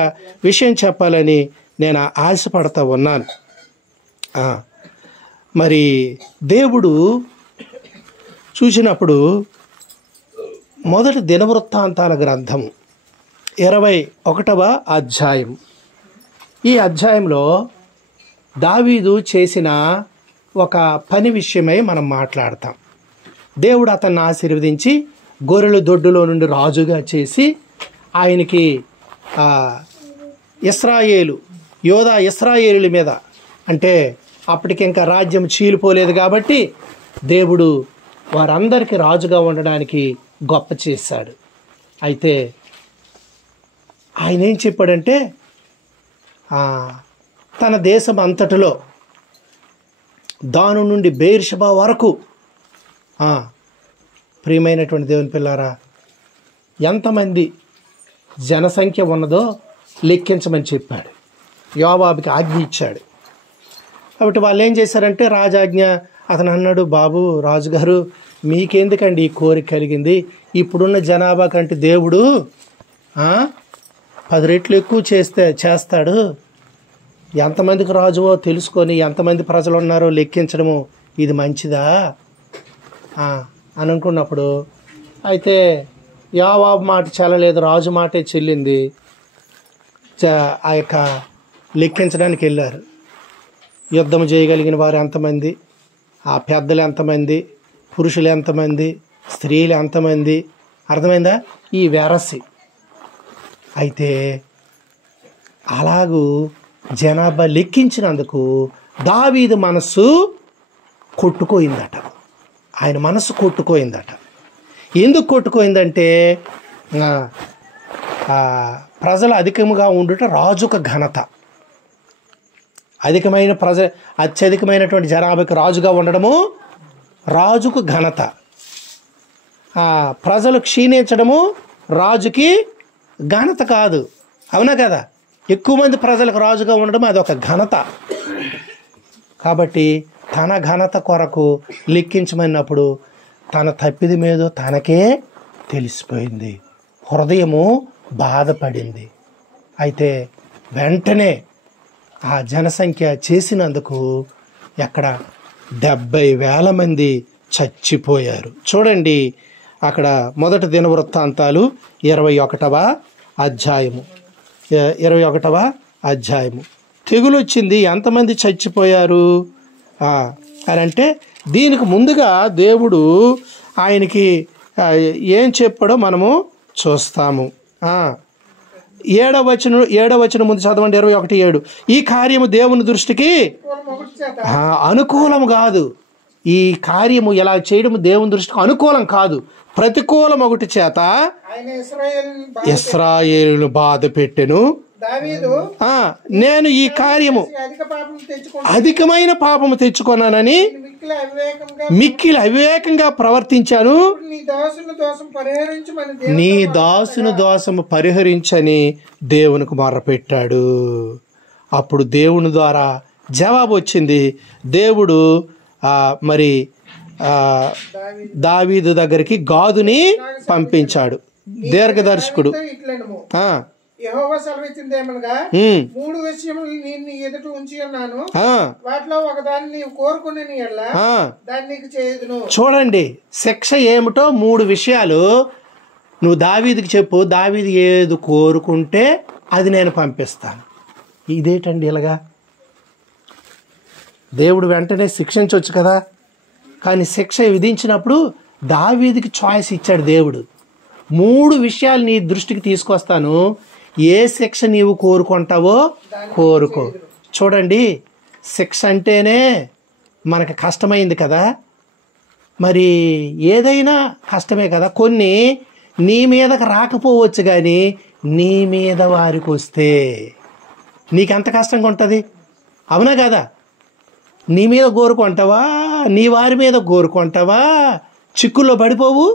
విషయం చెప్పాలని నేను ఆశపడతా ఉన్నాను. మరి దేవుడు చూసినప్పుడు మొదటి దినవృత్తాంతాల గ్రంథము 21వ అధ్యాయం. ఈ అధ్యాయంలో దావీదు చేసిన ఒక పని విషయమై మనం మాట్లాడతాం. దేవుడు అతన్ని ఆశీర్వదించి గొర్రెల దొడ్డులో నుండి రాజుగా చేసి ఆయనకి ఇశ్రాయేలుల మీద, అంటే అప్పటికి ఇంకా రాజ్యం చీలిపోలేదు కాబట్టి దేవుడు వారందరికీ రాజుగా ఉండడానికి గొప్ప చేశాడు. అయితే ఆయన ఏం చెప్పాడంటే, తన దేశం అంతటిలో దాను నుండి బెయేర్షెబా వరకు, ప్రియమైనటువంటి దేవుని పిల్లారా, ఎంతమంది జనసంఖ్య ఉన్నదో లెక్కించమని చెప్పాడు. యోవాబుకి ఆజ్ఞ ఇచ్చాడు. కాబట్టి వాళ్ళు ఏం చేశారంటే, రాజాజ్ఞ అతను అన్నాడు, బాబు రాజుగారు మీకెందుకండి ఈ కోరిక కలిగింది? ఇప్పుడున్న జనాభా కంటే దేవుడు 10 రెట్లు ఎక్కువ చేస్తాడు. ఎంతమందికి రాజువో తెలుసుకొని ఎంతమంది ప్రజలు ఉన్నారో లెక్కించడము ఇది మంచిదా అని అనుకున్నప్పుడు, అయితే యోవాబు మాట చెల్లలేదు, రాజు మాటే చెల్లింది. ఆ యొక్క లెక్కించడానికి వెళ్ళారు. యుద్ధం చేయగలిగిన వారు ఎంతమంది, ఆ పెద్దలు ఎంతమంది, పురుషులు ఎంతమంది, స్త్రీలు ఎంతమంది, అర్థమైందా? ఈ వెరసి. అయితే అలాగూ జనాభా లెక్కించినందుకు దావీదు మనస్సు కొట్టుకోయిందట. ఆయన మనస్సు కొట్టుకోయిందట. ఎందుకు కొట్టుకోయిందంటే, ప్రజలు అధికముగా ఉండుట రాజుక ఘనత. అత్యధికమైనటువంటి జనాభాకి రాజుగా ఉండడము రాజుకు ఘనత. ప్రజలు క్షీణించడము రాజుకి ఘనత కాదు. అవునా కదా? ఎక్కువ మంది ప్రజలకు రాజుగా ఉండడం అదొక ఘనత. కాబట్టి తన ఘనత కొరకు లెక్కించమన్నప్పుడు తన తప్పిది మీదో తనకే తెలిసిపోయింది. హృదయము బాధపడింది. అయితే వెంటనే ఆ జనసంఖ్య చేసినందుకు ఎక్కడ 70,000 మంది చచ్చిపోయారు. చూడండి అక్కడ మొదటి దినవృత్తాంతాలు 21వ అధ్యాయము 21వ అధ్యాయము. తెగులు వచ్చింది, ఎంతమంది చచ్చిపోయారు అని అంటే దీనికి ముందుగా దేవుడు ఆయనకి ఏం చెప్పాడో మనము చూస్తాము. 7వ వచనం ముందు చదవండి. 21:7. ఈ కార్యము దేవుని దృష్టికి అనుకూలం కాదు. ఈ కార్యము ఇలా చేయడం దేవుని దృష్టికి అనుకూలం కాదు, ప్రతికూలం ఒకటి చేత ఇశ్రాయేలును బాధ పెట్టెను. నేను ఈ కార్యము అధికమైన పాపము తెచ్చుకున్నానని మిక్కిలి అవివేకంగా ప్రవర్తించాను. నీ దాసును దోషము పరిహరించని దేవునికి మొర్రపెట్టాడు. అప్పుడు దేవుని ద్వారా జవాబు వచ్చింది. దేవుడు మరి దావీదు దగ్గరికి గాదుని పంపించాడు, దీర్ఘదర్శకుడు. యెహోవా సెలవిచ్చిందేమనగా 3 విషయములు నిన్ను ఎదుట ఉంచి ఉన్నాను, వాటిలో ఒకదాన్ని నీవు కోరుకుని దాన్ని నీకు చేయుదును. చూడండి శిక్ష ఏమిటో 3 విషయాలు నువ్వు దావీదుకి చెప్పు, దావీదు ఏది కోరుకుంటే అది నేను పంపిస్తాను. ఇదేంటండి ఇలాగా? దేవుడు వెంటనే శిక్షించవచ్చు కదా, కానీ శిక్ష విధించినప్పుడు దావీదుకి చాయిస్ ఇచ్చాడు దేవుడు. 3 విషయాలు నీ దృష్టికి తీసుకొస్తాను, ఏ శిక్ష నీవు కోరుకుంటావో కోరుకో. చూడండి శిక్ష అంటేనే మనకు కష్టమైంది కదా, మరి ఏదైనా కష్టమే కదా. కొన్ని నీ మీదకి రాకపోవచ్చు, కానీ నీ మీద వారికి వస్తే నీకెంత కష్టంగా ఉంటుంది, అవునా కదా? నీ మీద కోరుకుంటావా, నీ వారి మీద కోరుకుంటావా, చిక్కుల్లో పడిపోవు.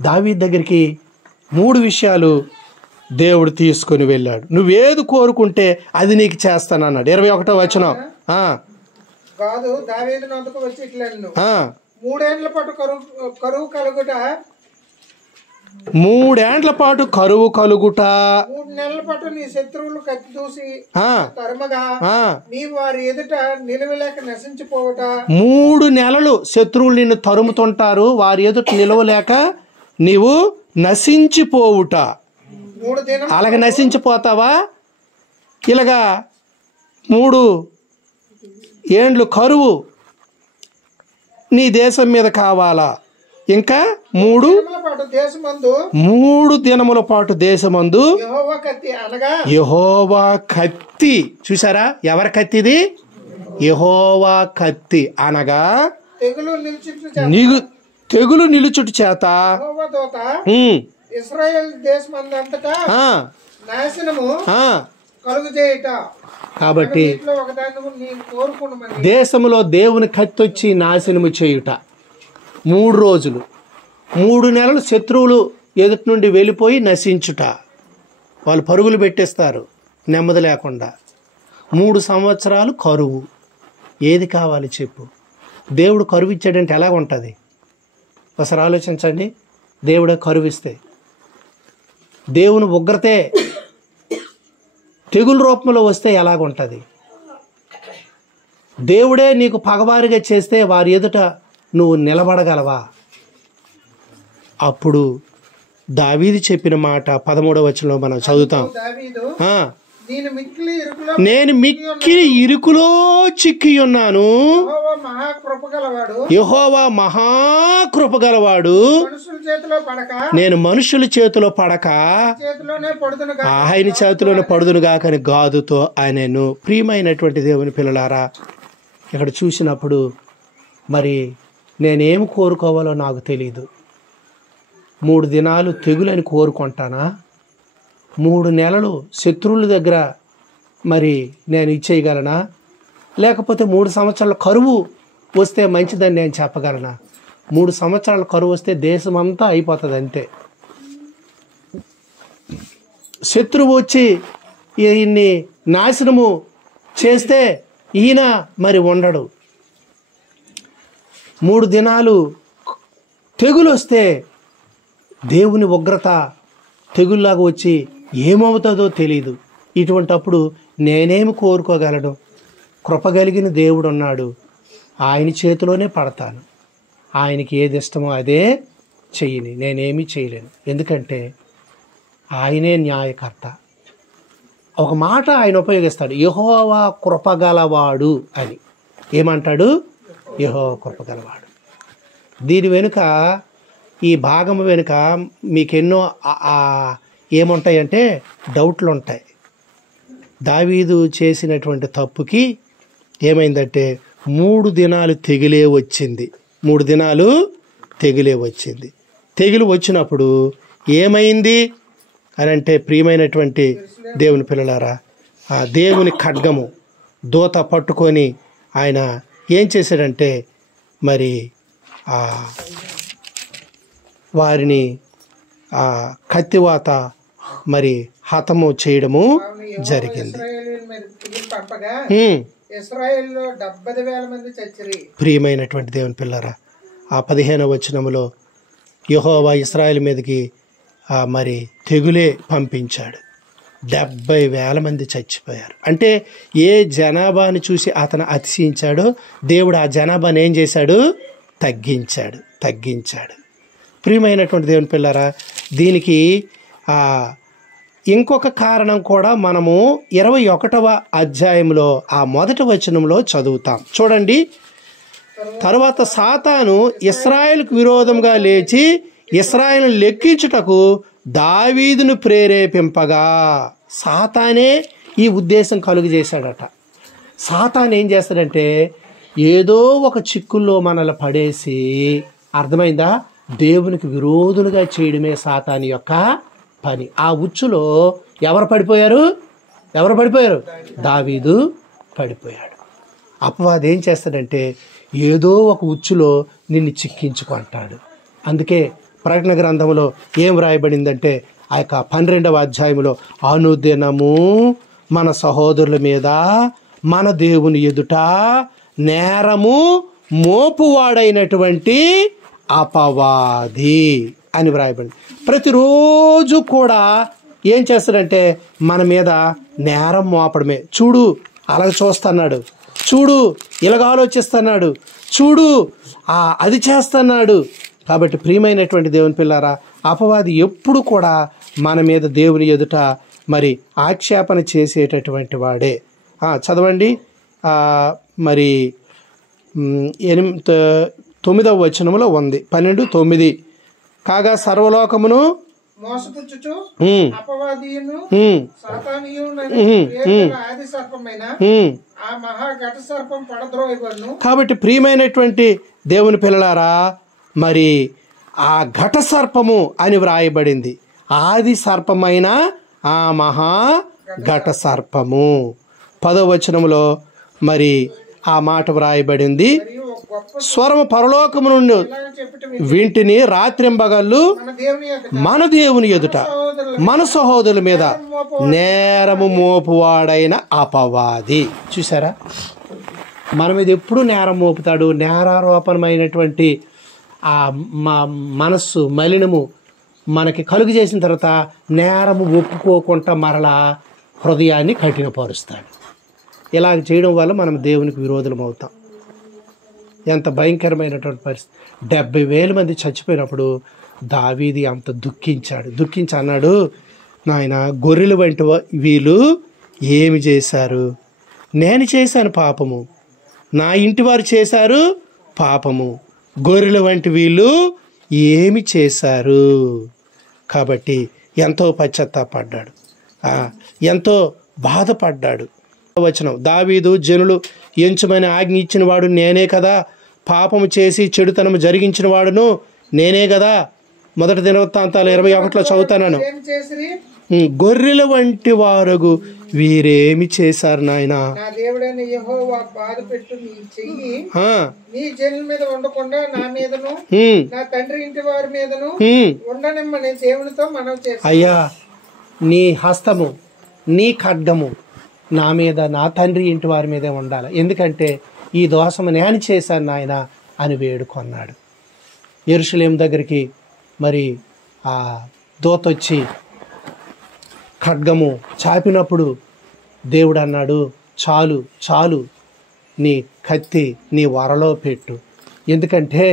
దావీదు దగ్గరికి 3 విషయాలు దేవుడు తీసుకొని వెళ్ళాడు. నువ్వేది కోరుకుంటే అది నీకు చేస్తానన్నాడు. 21వ వచనం. కాదు దావీదు నొద్దకు వచ్చి ఇట్లనెను, 3 ఏండ్ల పాటు కరువు కలుగుట, 3 ఏండ్ల పాటు కరువు కలుగుట, 3 నెలల పాటు నీ శత్రువులు కత్తి దూసి తరుమగా నీవు వారి ఎదుట నిలవలేక నశించిపోవుట. 3 నెలలు శత్రువులు నిన్ను తరుముతుంటారు, వారి ఎదుట నిలవలేక నీవు నశించిపోవుట. 3 దినం అలాగ నశించిపోతావా? ఇలాగా 3 ఏండ్లు కరువు నీ దేశం మీద కావాలా? ఇంకా 3 దినముల పాటు దేశమందు యెహోవా కత్తి. చూసారా ఎవరి కత్తిది? యెహోవా కత్తి అనగా తెగులు నిలుచుట చేత ఇశ్రాయేలు దేశమందంతటా నాశనము కలుగుచేయుట. కాబట్టి దేశములో దేవుని కత్తి వచ్చి నాశనము చేయుట. 3 రోజులు 3 నెలలు శత్రువులు ఎదుటి నుండి వెళ్ళిపోయి నశించుట. వాళ్ళు పరుగులు పెట్టేస్తారు నెమ్మది లేకుండా. 3 సంవత్సరాలు కరువు. ఏది కావాలి చెప్పు? దేవుడు కరువు ఇచ్చాడంటే ఎలాగ ఉంటుంది? ఒకసారి ఆలోచించండి. దేవుడే కరువిస్తే, దేవుని ఉగ్రతే తెగులు రూపంలో వస్తే ఎలాగుంటుంది? దేవుడే నీకు పగవారిగా చేస్తే వారి ఎదుట నువ్వు నిలబడగలవా? అప్పుడు దావీదు చెప్పిన మాట 13వ వచనంలో మనం చదువుతాం. నేను మిక్కిలి ఇరుకులో చిక్కి ఉన్నాను, యెహోవా మహాకృపగలవాడు, నేను మనుషుల చేతిలో పడక ఆయన చేతిలోనే పడుదునుగా కానీ గాదుతో ఆయనను. ప్రియమైనటువంటి దేవుని పిల్లలారా, ఇక్కడ చూసినప్పుడు మరి నేనేం కోరుకోవాలో నాకు తెలియదు. 3 దినాలు తెగులని కోరుకుంటానా? 3 నెలలు శత్రువుల దగ్గర మరి నేను ఇచ్చేయగలనా? లేకపోతే 3 సంవత్సరాల కరువు వస్తే మంచిదని నేను చెప్పగలనా? 3 సంవత్సరాల కరువు వస్తే దేశమంతా అయిపోతుంది అంతే. శత్రువు వచ్చి ఈయన్ని నాశనము చేస్తే ఈయన మరి ఉండడు. 3 దినాలు తెగులు వస్తే దేవుని ఉగ్రత తెగుల్లాగా వచ్చి ఏమవుతుందో తెలియదు. ఇటువంటప్పుడు నేనేమి కోరుకోగలను? కృపగలిగిన దేవుడు ఉన్నాడు, ఆయన చేతిలోనే పడతాను. ఆయనకి ఏది ఇష్టమో అదే చెయ్యని, నేనేమీ చేయలేను. ఎందుకంటే ఆయనే న్యాయకర్త. ఒక మాట ఆయన ఉపయోగిస్తాడు, యెహోవా కృపగలవాడు అని. ఏమంటాడు? యెహోవా కృపగలవాడు. దీని వెనుక, ఈ భాగం వెనుక మీకెన్నో ఏముంటాయంటే డౌట్లు ఉంటాయి. దావీదు చేసినటువంటి తప్పుకి ఏమైందంటే 3 దినాలు తెగిలే వచ్చింది. 3 దినాలు తెగిలే వచ్చింది. తెగులు వచ్చినప్పుడు ఏమైంది అని అంటే, ప్రియమైనటువంటి దేవుని పిల్లలారా, ఆ దేవుని ఖడ్గము దూత పట్టుకొని ఆయన ఏం చేశాడంటే, మరి వారిని కత్తివాత మరి హతము చేయడము జరిగింది. ప్రియమైనటువంటి దేవుని పిల్లరా, ఆ 15వ వచనములో యెహోవా ఇశ్రాయేలు మీదకి మరి తెగులే పంపించాడు. 70,000 మంది చచ్చిపోయారు. అంటే ఏ జనాభాని చూసి అతను అతిశయించాడో దేవుడు ఆ జనాభాని ఏం చేశాడు? తగ్గించాడు. ప్రియమైనటువంటి దేవుని పిల్లరా, దీనికి ఇంకొక కారణం కూడా మనము 21వ అధ్యాయంలో ఆ 1వ వచనంలో చదువుతాం. చూడండి. తరువాత సాతాను ఇశ్రాయేలుకు విరోధంగా లేచి ఇశ్రాయేలును లెక్కించుటకు దావీదును ప్రేరేపింపగా, సాతానే ఈ ఉద్దేశం కలుగు చేశాడట. సాతాను ఏం చేస్తాడంటే, ఏదో ఒక చిక్కుల్లో మనల్ని పడేసి, అర్థమైందా, దేవునికి విరోధులుగా చేయడమే సాతాను యొక్క పని. ఆ ఉచ్చులో ఎవరు పడిపోయారు? దావీదు పడిపోయాడు. అపవాది ఏం చేస్తాడంటే, ఏదో ఒక ఉచ్చులో నిన్ను చిక్కించుకుంటాడు. అందుకే ప్రకటన గ్రంథంలో ఏం రాయబడిందంటే, ఆ యొక్క 12వ అధ్యాయంలో, అనుదినము మన సహోదరుల మీద మన దేవుని ఎదుట నేరము మోపువాడైనటువంటి అపవాది అని వ్రాయబడింది. ప్రతిరోజు కూడా ఏం చేస్తాడంటే మన మీద నేరం మోపడమే. చూడు అలాగ చూస్తున్నాడు, చూడు ఇలాగ ఆలోచిస్తున్నాడు, చూడు అది చేస్తున్నాడు. కాబట్టి ప్రియమైనటువంటి దేవుని పిల్లారా, అపవాది ఎప్పుడు కూడా మన మీద దేవుని ఎదుట మరి ఆక్షేపణ చేసేటటువంటి వాడే. చదవండి. మరి 9వ వచనంలో ఉంది, 12:9. కాగా సర్వలోకమును మోసపుచ్చుచు అపవాదియును సాతానియును ఆది సర్పమైన ఆ మహా ఘట సర్పం పడద్రోయబడును. కాబట్టి ప్రియమైనటువంటి దేవుని పిల్లలారా, మరి ఆ ఘట సర్పము అని వ్రాయబడింది. ఆది సర్పమైన ఆ మహా ఘట సర్పము. 10వ వచనంలో మరి ఆ మాట వ్రాయబడింది. స్వరము పరలోకము నుండి వింటిని రాత్రింబగళ్ళు మన దేవుని ఎదుట మన సహోదరుల మీద నేరము మోపువాడైన అపవాది. చూసారా, మన మీద ఎప్పుడు నేరం మోపుతాడు. నేరారోపణమైనటువంటి ఆ మనస్సు మలినము మనకి కలుగు చేసిన తర్వాత నేరము ఒప్పుకోకుండా మరలా హృదయాన్ని కఠినపరుస్తాడు. ఇలాగ చేయడం వల్ల మనం దేవునికి విరోధులం అవుతాం. ఎంత భయంకరమైనటువంటి పరిస్థితి. 70,000 మంది చచ్చిపోయినప్పుడు దావీదు అంత దుఃఖించి అన్నాడు, నాయన గొర్రెలు వంటి వీళ్ళు ఏమి చేశారు? నేను చేశాను పాపము, నా ఇంటి వారు చేశారు పాపము, గొర్రెల వంటి వీళ్ళు ఏమి చేశారు? కాబట్టి ఎంతో పశ్చాత్తాపడ్డాడు, ఎంతో బాధపడ్డాడు. వచనం, దావీదు జనులు ఎంచుమని ఆజ్ఞ ఇచ్చిన వాడు నేనే కదా, పాపము చేసి చెడుతనము జరిగించిన వాడును నేనే కదా. 1 దినవృత్తాంతాలు 21లో చదువుతాను. గొర్రెల వంటి వారు వీరేమి చేశారు నాయన? నా దేవుడైన యెహోవా బాధపెట్టు నీ చెయ్యి నీ జనుల మీద ఉండకుండా నా మీదను నా తండ్రి ఇంటి వారి మీదను ఉండనిమ్మని దేవునితో మనం చేస్తాం. అయ్యా, నీ హస్తము నీ ఖడ్గము నా మీద నా తండ్రి ఇంటి వారి మీదే ఉండాలి. ఎందుకంటే ఈ దోషము నేను చేశాను నాయన అని వేడుకొన్నాడు. యెరూషలేము దగ్గరికి మరి ఆ దూత వచ్చి ఖడ్గము చాపినప్పుడు దేవుడు అన్నాడు, చాలు చాలు, నీ కత్తి నీ వరలో పెట్టు, ఎందుకంటే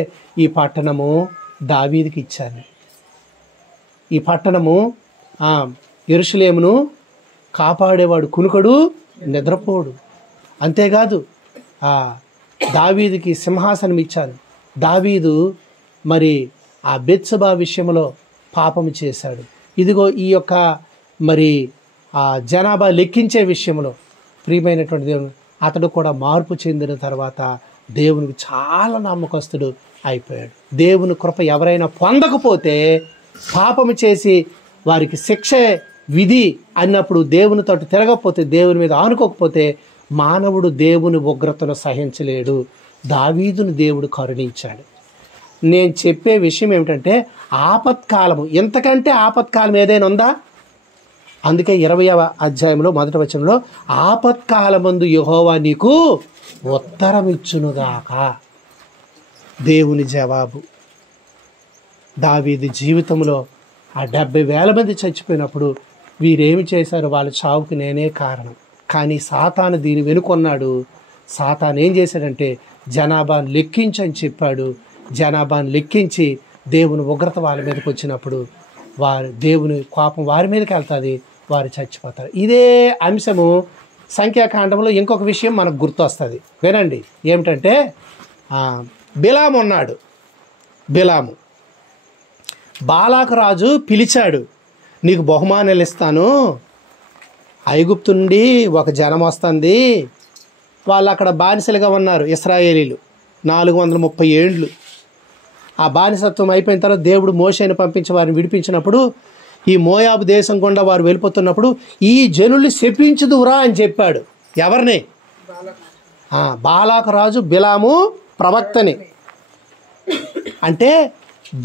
ఈ పట్టణము దావీదుకి ఇచ్చాను. ఈ పట్టణము యెరూషలేమును కాపాడేవాడు కునుకడు నిద్రపోడు. అంతేకాదు దావీదుకి సింహాసనం ఇచ్చాను. దావీదు మరి ఆ బెత్షెబా విషయంలో పాపము చేశాడు. ఇదిగో ఈ యొక్క మరి ఆ జనాభా లెక్కించే విషయంలో ప్రియమైనటువంటి దేవుడు అతడు కూడా మార్పు చెందిన తర్వాత దేవునికి చాలా నమ్మకస్తుడు అయిపోయాడు. దేవుని కృప ఎవరైనా పొందకపోతే, పాపము చేసి వారికి శిక్ష విధి అన్నప్పుడు దేవుని తోటి తిరగకపోతే, దేవుని మీద ఆనుకోకపోతే మానవుడు దేవుని ఉగ్రతను సహించలేడు. దావీదును దేవుడు కరుణించాడు. నేను చెప్పే విషయం ఏమిటంటే, ఆపత్కాలము, ఎంతకంటే ఆపత్కాలం ఏదైనా ఉందా? అందుకే 20వ అధ్యాయంలో 1వ వచనంలో ఆపత్కాలమందు యెహోవా నీకు ఉత్తరం ఇచ్చునుగాక. దేవుని జవాబు. దావీదు జీవితంలో ఆ 70,000 మంది చచ్చిపోయినప్పుడు వీరేమి చేశారు? వాళ్ళ చావుకి నేనే కారణం. కానీ సాతాను దీని వెనుకొన్నాడు. సాతాను ఏం చేశాడంటే జనాభాను లెక్కించని చెప్పాడు. జనాభాను లెక్కించి దేవుని ఉగ్రత వాళ్ళ మీదకి వచ్చినప్పుడు దేవుని కోపం వారి మీదకి వెళ్తుంది, వారు చచ్చిపోతారు. ఇదే అంశము సంఖ్యాకాండంలో ఇంకొక విషయం మనకు గుర్తొస్తుంది. వినండి, ఏమిటంటే బిలాము ఉన్నాడు. బిలాము బాలాకు రాజు పిలిచాడు, నీకు బహుమానాలు ఇస్తాను, ఐగుప్తు నుండి ఒక జనం వస్తుంది, వాళ్ళు అక్కడ బానిసలుగా ఉన్నారు ఇశ్రాయేలీలు 430 ఏండ్లు. ఆ బానిసత్వం అయిపోయిన తర్వాత దేవుడు మోషేని పంపించి వారిని విడిపించినప్పుడు ఈ మోయాబు దేశం గుండా వారు వెళ్ళిపోతున్నప్పుడు ఈ జనుల్ని శపించుదురా అని చెప్పాడు. ఎవరిని? బాలాకు రాజు బిలాము ప్రవక్తని. అంటే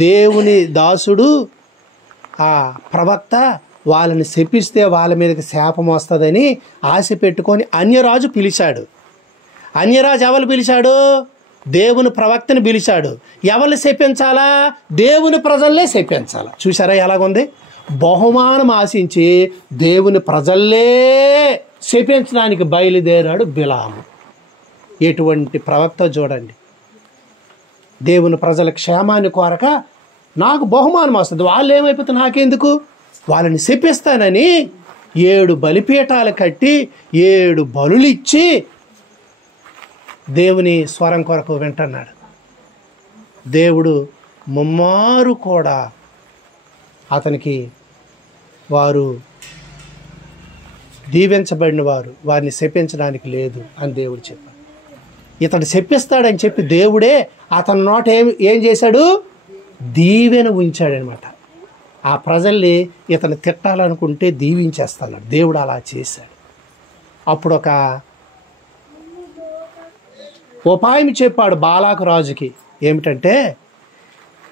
దేవుని దాసుడు ఆ ప్రవక్త వాళ్ళని శపిస్తే వాళ్ళ మీదకి శాపం వస్తుందని ఆశ పెట్టుకొని అన్యరాజు పిలిచాడు. అన్యరాజు ఎవరు పిలిచాడు? దేవుని ప్రవక్తని పిలిచాడు. ఎవరిని శపించాలా? దేవుని ప్రజల్లే శపించాలా. చూసారా ఎలాగుంది? బహుమానం ఆశించి దేవుని ప్రజల్లే శపించడానికి బయలుదేరాడు బిలాము. ఎటువంటి ప్రవక్త చూడండి. దేవుని ప్రజల క్షేమాన్ని కోరక నాకు బహుమానం వస్తుంది, వాళ్ళు ఏమైపోతే నాకెందుకు, వాళ్ళని శపిస్తానని 7 బలిపీఠాలు కట్టి 7 బలులు ఇచ్చి దేవుని స్వరం కొరకు వింటున్నాడు. దేవుడు ముమ్మారు కూడా అతనికి వారు దీవించబడిన వారు, వారిని శపించడానికి లేదు అని దేవుడు చెప్పాడు. ఇతడు శపిస్తాడని చెప్పి దేవుడే అతని నోట ఏం చేశాడు? దీవెన ఉంచాడనమాట. ఆ ప్రజల్ని ఇతను తిట్టాలనుకుంటే దీవించేస్తాడు. దేవుడు అలా చేశాడు. అప్పుడు ఒక ఉపాయం చెప్పాడు బాలాకు రాజుకి. ఏమిటంటే,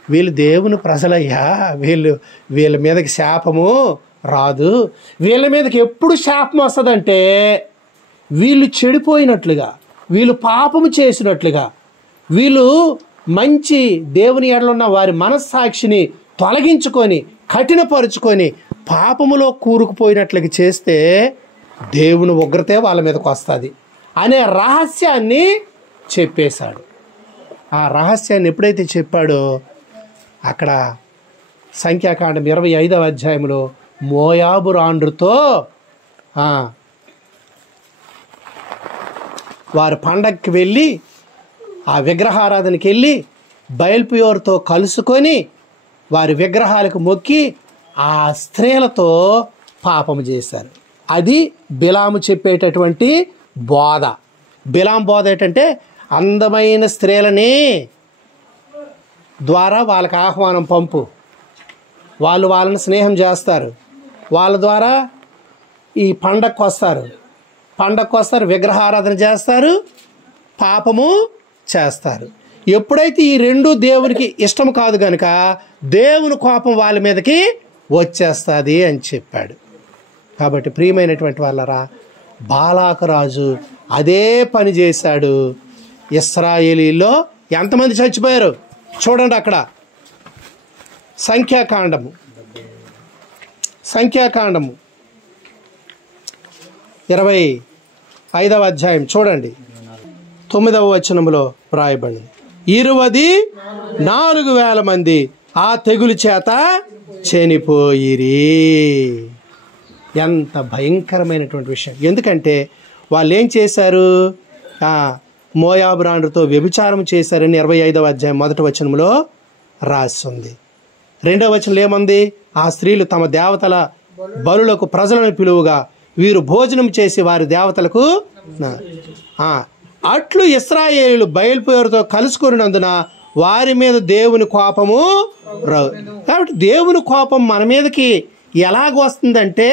వీళ్ళు దేవుని ప్రజలయ్యా, వీళ్ళ మీదకి శాపము రాదు. వీళ్ళ మీదకి ఎప్పుడు శాపం వస్తుందంటే వీళ్ళు చెడిపోయినట్లుగా, వీళ్ళు పాపము చేసినట్లుగా, వీళ్ళు మంచి దేవుని ఎడలున్న వారి మనస్సాక్షిని తొలగించుకొని కఠినపరుచుకొని పాపములో కూరుకుపోయినట్లుగా చేస్తే దేవుని ఉగ్రతే వాళ్ళ మీదకి వస్తుంది అనే రహస్యాన్ని చెప్పేశాడు. ఆ రహస్యాన్ని ఎప్పుడైతే చెప్పాడో అక్కడ సంఖ్యాకాండం 25వ అధ్యాయంలో మోయాబు రాండ్రుతో వారు పండగకి వెళ్ళి ఆ విగ్రహారాధనకి వెళ్ళి బయల్పియోరుతో కలుసుకొని వారి విగ్రహాలకు మొక్కి ఆ స్త్రీలతో పాపము చేశారు. అది బిలాము చెప్పేటటువంటి బోధ. బిలాం బోధ ఏంటంటే అందమైన స్త్రీలని ద్వారా వాళ్ళకి ఆహ్వానం పంపు, వాళ్ళని స్నేహం చేస్తారు, వాళ్ళ ద్వారా ఈ పండగకు వస్తారు, విగ్రహారాధన చేస్తారు, పాపము చేస్తారు. ఎప్పుడైతే ఈ రెండు దేవునికి ఇష్టం కాదు కనుక దేవుని కోపం వాళ్ళ మీదకి వచ్చేస్తుంది అని చెప్పాడు. కాబట్టి ప్రియమైనటువంటి వాళ్ళరా, బాలాకు రాజు అదే పని చేశాడు. ఇశ్రాయేలీలో ఎంతమంది చచ్చిపోయారు చూడండి. అక్కడ సంఖ్యాకాండము 25వ అధ్యాయం చూడండి, 9వ వచనంలో వ్రాయబడింది, 24,000 మంది ఆ తెగులు చేత చనిపోయిరి. ఎంత భయంకరమైనటువంటి విషయం. ఎందుకంటే వాళ్ళు ఏం చేశారు? మోయాబు రాండ్రతో వ్యభిచారం చేశారని 25వ అధ్యాయం 1వ వచనంలో రాస్తుంది. 2వ వచనంలో ఏమంది? ఆ స్త్రీలు తమ దేవతల బలులకు ప్రజలను పిలువుగా వీరు భోజనం చేసి వారి దేవతలకు అట్లు ఇశ్రాయేలీయులు బయలుపేరుతో కలుసుకున్నందున వారి మీద దేవుని కోపము రావు. కాబట్టి దేవుని కోపం మన మీదకి ఎలాగ వస్తుందంటే,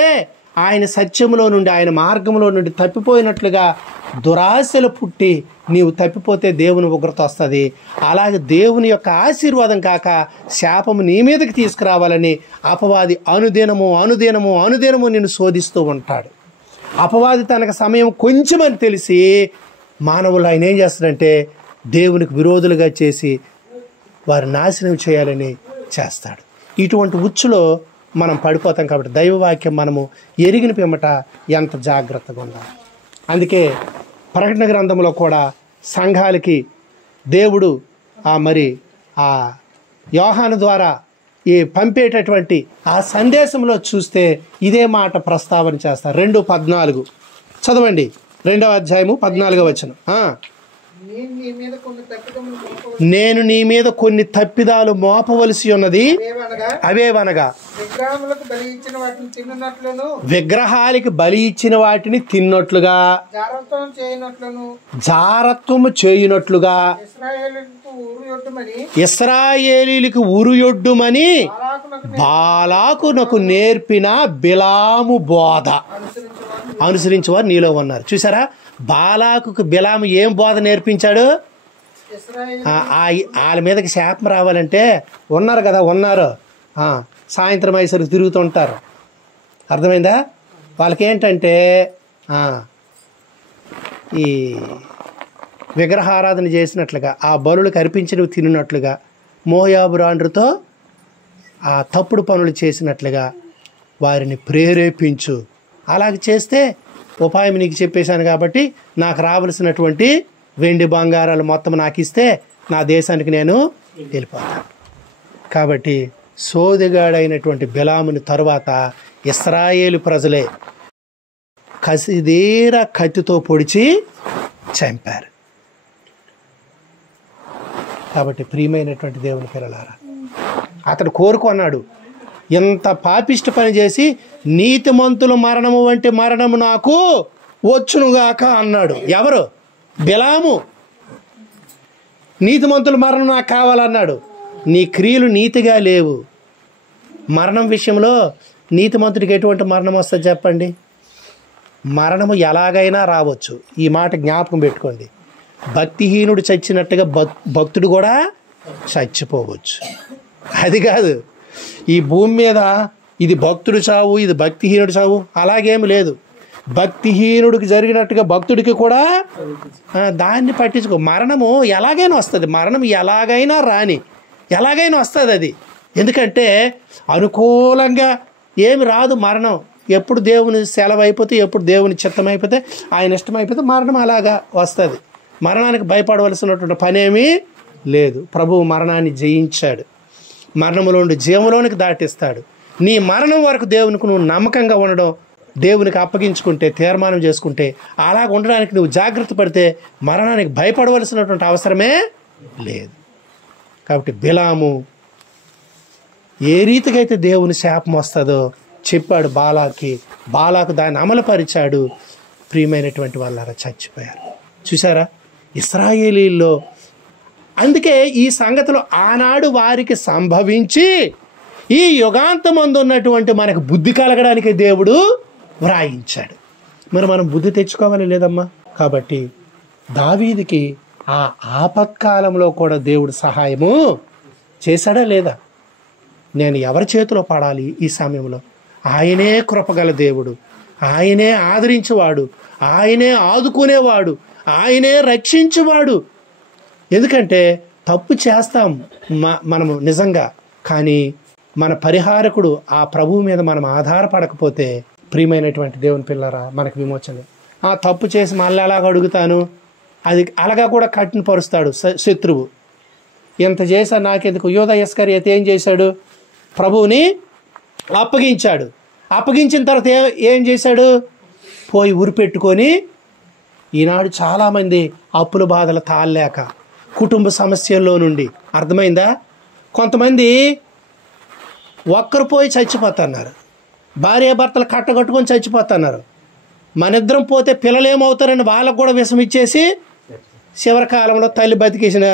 ఆయన సత్యంలో నుండి, ఆయన మార్గంలో నుండి తప్పిపోయినట్లుగా దురాశలు పుట్టి నీవు తప్పిపోతే దేవుని ఉగ్రత వస్తుంది. అలాగే దేవుని యొక్క ఆశీర్వాదం కాక శాపము నీ మీదకి తీసుకురావాలని అపవాది అనుదినము నిన్ను శోధిస్తూ ఉంటాడు. అపవాది తనకు సమయం కొంచెమని తెలిసి మానవులు ఆయన ఏం చేస్తాడంటే దేవునికి విరోధులుగా చేసి వారి నాశనం చేయాలని చేస్తాడు. ఇటువంటి ఉచ్చులో మనం పడిపోతాం. కాబట్టి దైవవాక్యం మనము ఎరిగిన పిమ్మట ఎంత జాగ్రత్తగా ఉండాలి. అందుకే ప్రకటన గ్రంథంలో కూడా సంఘాలకి దేవుడు మరి ఆ యోహాను ద్వారా పంపేటటువంటి ఆ సందేశంలో చూస్తే ఇదే మాట ప్రస్తావన చేస్తారు. 2:14 చదవండి. 2వ అధ్యాయము 14వ వచనం. నేను నీ మీద కొన్ని తప్పిదాలు మోపవలసి ఉన్నది, అవేవనగా విగ్రహాలకి బలి ఇచ్చిన వాటిని తిన్నట్లుగా, జారత్వము చేయునట్లుగా, ఇశ్రాయేలీలకు ఉరియొడ్డుమని బాలాకునకు నేర్పిన బిలాము బోధ అనుసరించేవారు నీలో ఉన్నారు. చూసారా, బాలాకుకు బిలాము ఏం బోధ నేర్పించాడు? వాళ్ళ మీదకి శాపం రావాలంటే ఉన్నారు కదా, సాయంత్రం అయ్యేసరికి తిరుగుతుంటారు. అర్థమైందా? వాళ్ళకేంటంటే ఈ విగ్రహారాధన చేసినట్లుగా, ఆ బలులకు అర్పించినవి తిన్నట్లుగా, మోయాబు రాండ్రతో ఆ తప్పుడు పనులు చేసినట్లుగా వారిని ప్రేరేపించు. అలాగ చేస్తే ఉపాయం నీకు చెప్పేశాను కాబట్టి నాకు రావలసినటువంటి వెండి బంగారాలు మొత్తం నాకు ఇస్తే నా దేశానికి నేను వెళ్ళిపోతాను. కాబట్టి సోదెగాడైనటువంటి బిలాముని తరువాత ఇశ్రాయేలు ప్రజలే కసిదీర కత్తితో పొడిచి చంపారు. కాబట్టి ప్రియమైనటువంటి దేవుని పిల్లలారా, అతడు కోరుకున్నాడు, ఎంత పాపిష్టి పని చేసి నీతిమంతుల మరణము వంటి మరణము నాకు వచ్చునుగాక అన్నాడు. ఎవరు? బిలాము. నీతిమంతుల మరణం నాకు కావాలన్నాడు. నీ క్రియలు నీతిగా లేవు. మరణం విషయంలో నీతిమంతుడికి ఎటువంటి మరణం వస్తుంది చెప్పండి? మరణము ఎలాగైనా రావచ్చు. ఈ మాట జ్ఞాపకం పెట్టుకోండి. భక్తిహీనుడు చచ్చినట్టుగా భక్తుడు కూడా చచ్చిపోవచ్చు. అది కాదు, ఈ భూమి మీద ఇది భక్తుడు చావు, ఇది భక్తిహీనుడు చావు అలాగేమి లేదు. భక్తిహీనుడికి జరిగినట్టుగా భక్తుడికి కూడా దాన్ని పట్టించుకో. మరణము ఎలాగైనా వస్తుంది. మరణం ఎలాగైనా రాని, ఎలాగైనా వస్తుంది అది. ఎందుకంటే అనుకూలంగా ఏమి రాదు మరణం. ఎప్పుడు దేవుని సెలవు అయిపోతే, ఎప్పుడు దేవుని చిత్తం అయిపోతే, ఆయన ఇష్టం అయిపోతే మరణం అలాగా వస్తుంది. మరణానికి భయపడవలసినటువంటి పనేమీ లేదు. ప్రభువు మరణాన్ని జయించాడు. మరణంలోని జీవంలోనికి దాటిస్తాడు. నీ మరణం వరకు దేవునికి నువ్వు నమ్మకంగా ఉండడం, దేవునికి అప్పగించుకుంటే, తీర్మానం చేసుకుంటే, అలాగ ఉండడానికి నువ్వు జాగ్రత్త పడితే మరణానికి భయపడవలసినటువంటి అవసరమే లేదు. కాబట్టి బిలాము ఏ రీతిగా అయితే దేవుని శాపం వస్తుందో చెప్పాడు బాలాకు దాన్ని అమలుపరిచాడు. ప్రియమైనటువంటి వాళ్ళారా చచ్చిపోయారు. చూసారా ఇశ్రాయేలీల్లో. అందుకే ఈ సంగతులు ఆనాడు వారికి సంభవించి ఈ యుగాంతమందు ఉన్నటువంటి మనకు బుద్ధి కలగడానికి దేవుడు వ్రాయించాడు. మరి మనం బుద్ధి తెచ్చుకోవాలి లేదమ్మా? కాబట్టి దావీదుకి ఆ ఆపత్కాలంలో కూడా దేవుడు సహాయము చేశాడా లేదా? నేను ఎవరి చేతిలో పడాలి ఈ సమయంలో? ఆయనే కృపగల దేవుడు, ఆయనే ఆదరించేవాడు, ఆయనే ఆదుకునేవాడు, ఆయనే రక్షించేవాడు. ఎందుకంటే తప్పు చేస్తాం మనము నిజంగా, కానీ మన పరిహారకుడు ఆ ప్రభువు మీద మనం ఆధారపడకపోతే ప్రియమైనటువంటి దేవుని పిల్లరా, మనకు విమోచన. తప్పు చేసి మళ్ళీ అలాగ అడుగుతాను, అది అలాగా కూడా కఠినపరుస్తాడు శత్రువు. ఎంత చేశా నాకెందుకు. యూదా ఇస్కరియోతు ఏం చేశాడు? ప్రభువుని అప్పగించాడు. అప్పగించిన తర్వాత ఏం చేశాడు? పోయి ఉరిపెట్టుకొని, ఈనాడు చాలామంది అప్పుల బాధలు తాళలేక కుటుంబ సమస్యల్లో నుండి, అర్థమైందా? కొంతమంది ఒక్కరు పోయి చచ్చిపోతున్నారు, భార్యాభర్తలు కట్టగట్టుకొని చచ్చిపోతున్నారు. మనిద్దరం పోతే పిల్లలు ఏమవుతారని వాళ్ళకు కూడా విషం ఇచ్చేసి చివరి కాలంలో తల్లి బతికేసిన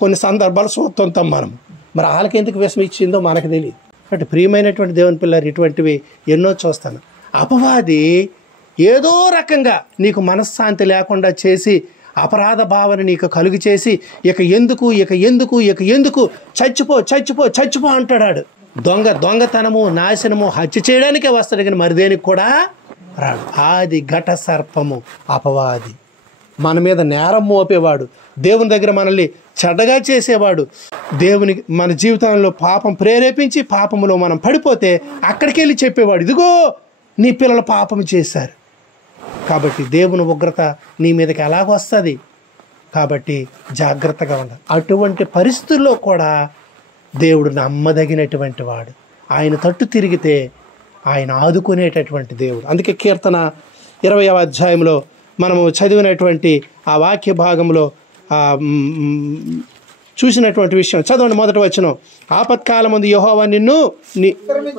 కొన్ని సందర్భాలు చూస్తుంటాం మనం. మరి వాళ్ళకి ఎందుకు విషం ఇచ్చిందో మనకు తెలియదు. అంటే ప్రియమైనటువంటి దేవుని పిల్లలు, ఇటువంటివి ఎన్నో చూస్తాను. అపవాది ఏదో రకంగా నీకు మనశ్శాంతి లేకుండా చేసి, అపరాధ భావన నీకు కలుగు చేసి, ఇక ఎందుకు చచ్చిపో అంటాడు. దొంగతనము, నాశనము, హత్య చేయడానికే వస్తాడు, కానీ మరిదేనికి కూడా రాడు. ఆది ఘట సర్పము అపవాది. మన మీద నేరం మోపేవాడు, దేవుని దగ్గర మనల్ని చెడ్డగా చేసేవాడు, దేవునికి మన జీవితంలో పాపం ప్రేరేపించి పాపములో మనం పడిపోతే అక్కడికి వెళ్ళి చెప్పేవాడు, ఇదిగో నీ పిల్లలు పాపం చేశారు. కాబట్టి దేవుని ఉగ్రత నీ మీదకి ఎలాగొస్తుంది. కాబట్టి జాగ్రత్తగా ఉండాలి. అటువంటి పరిస్థితుల్లో కూడా దేవుడు నమ్మదగినటువంటి వాడు. ఆయన తట్టు తిరిగితే ఆయన ఆదుకునేటటువంటి దేవుడు. అందుకే కీర్తన 20వ అధ్యాయంలో మనము చదివినటువంటి ఆ వాక్య భాగంలో చూసినటువంటి విషయం చదవండి. మొదటి వచనం, ఆపత్కాలమందు యెహోవా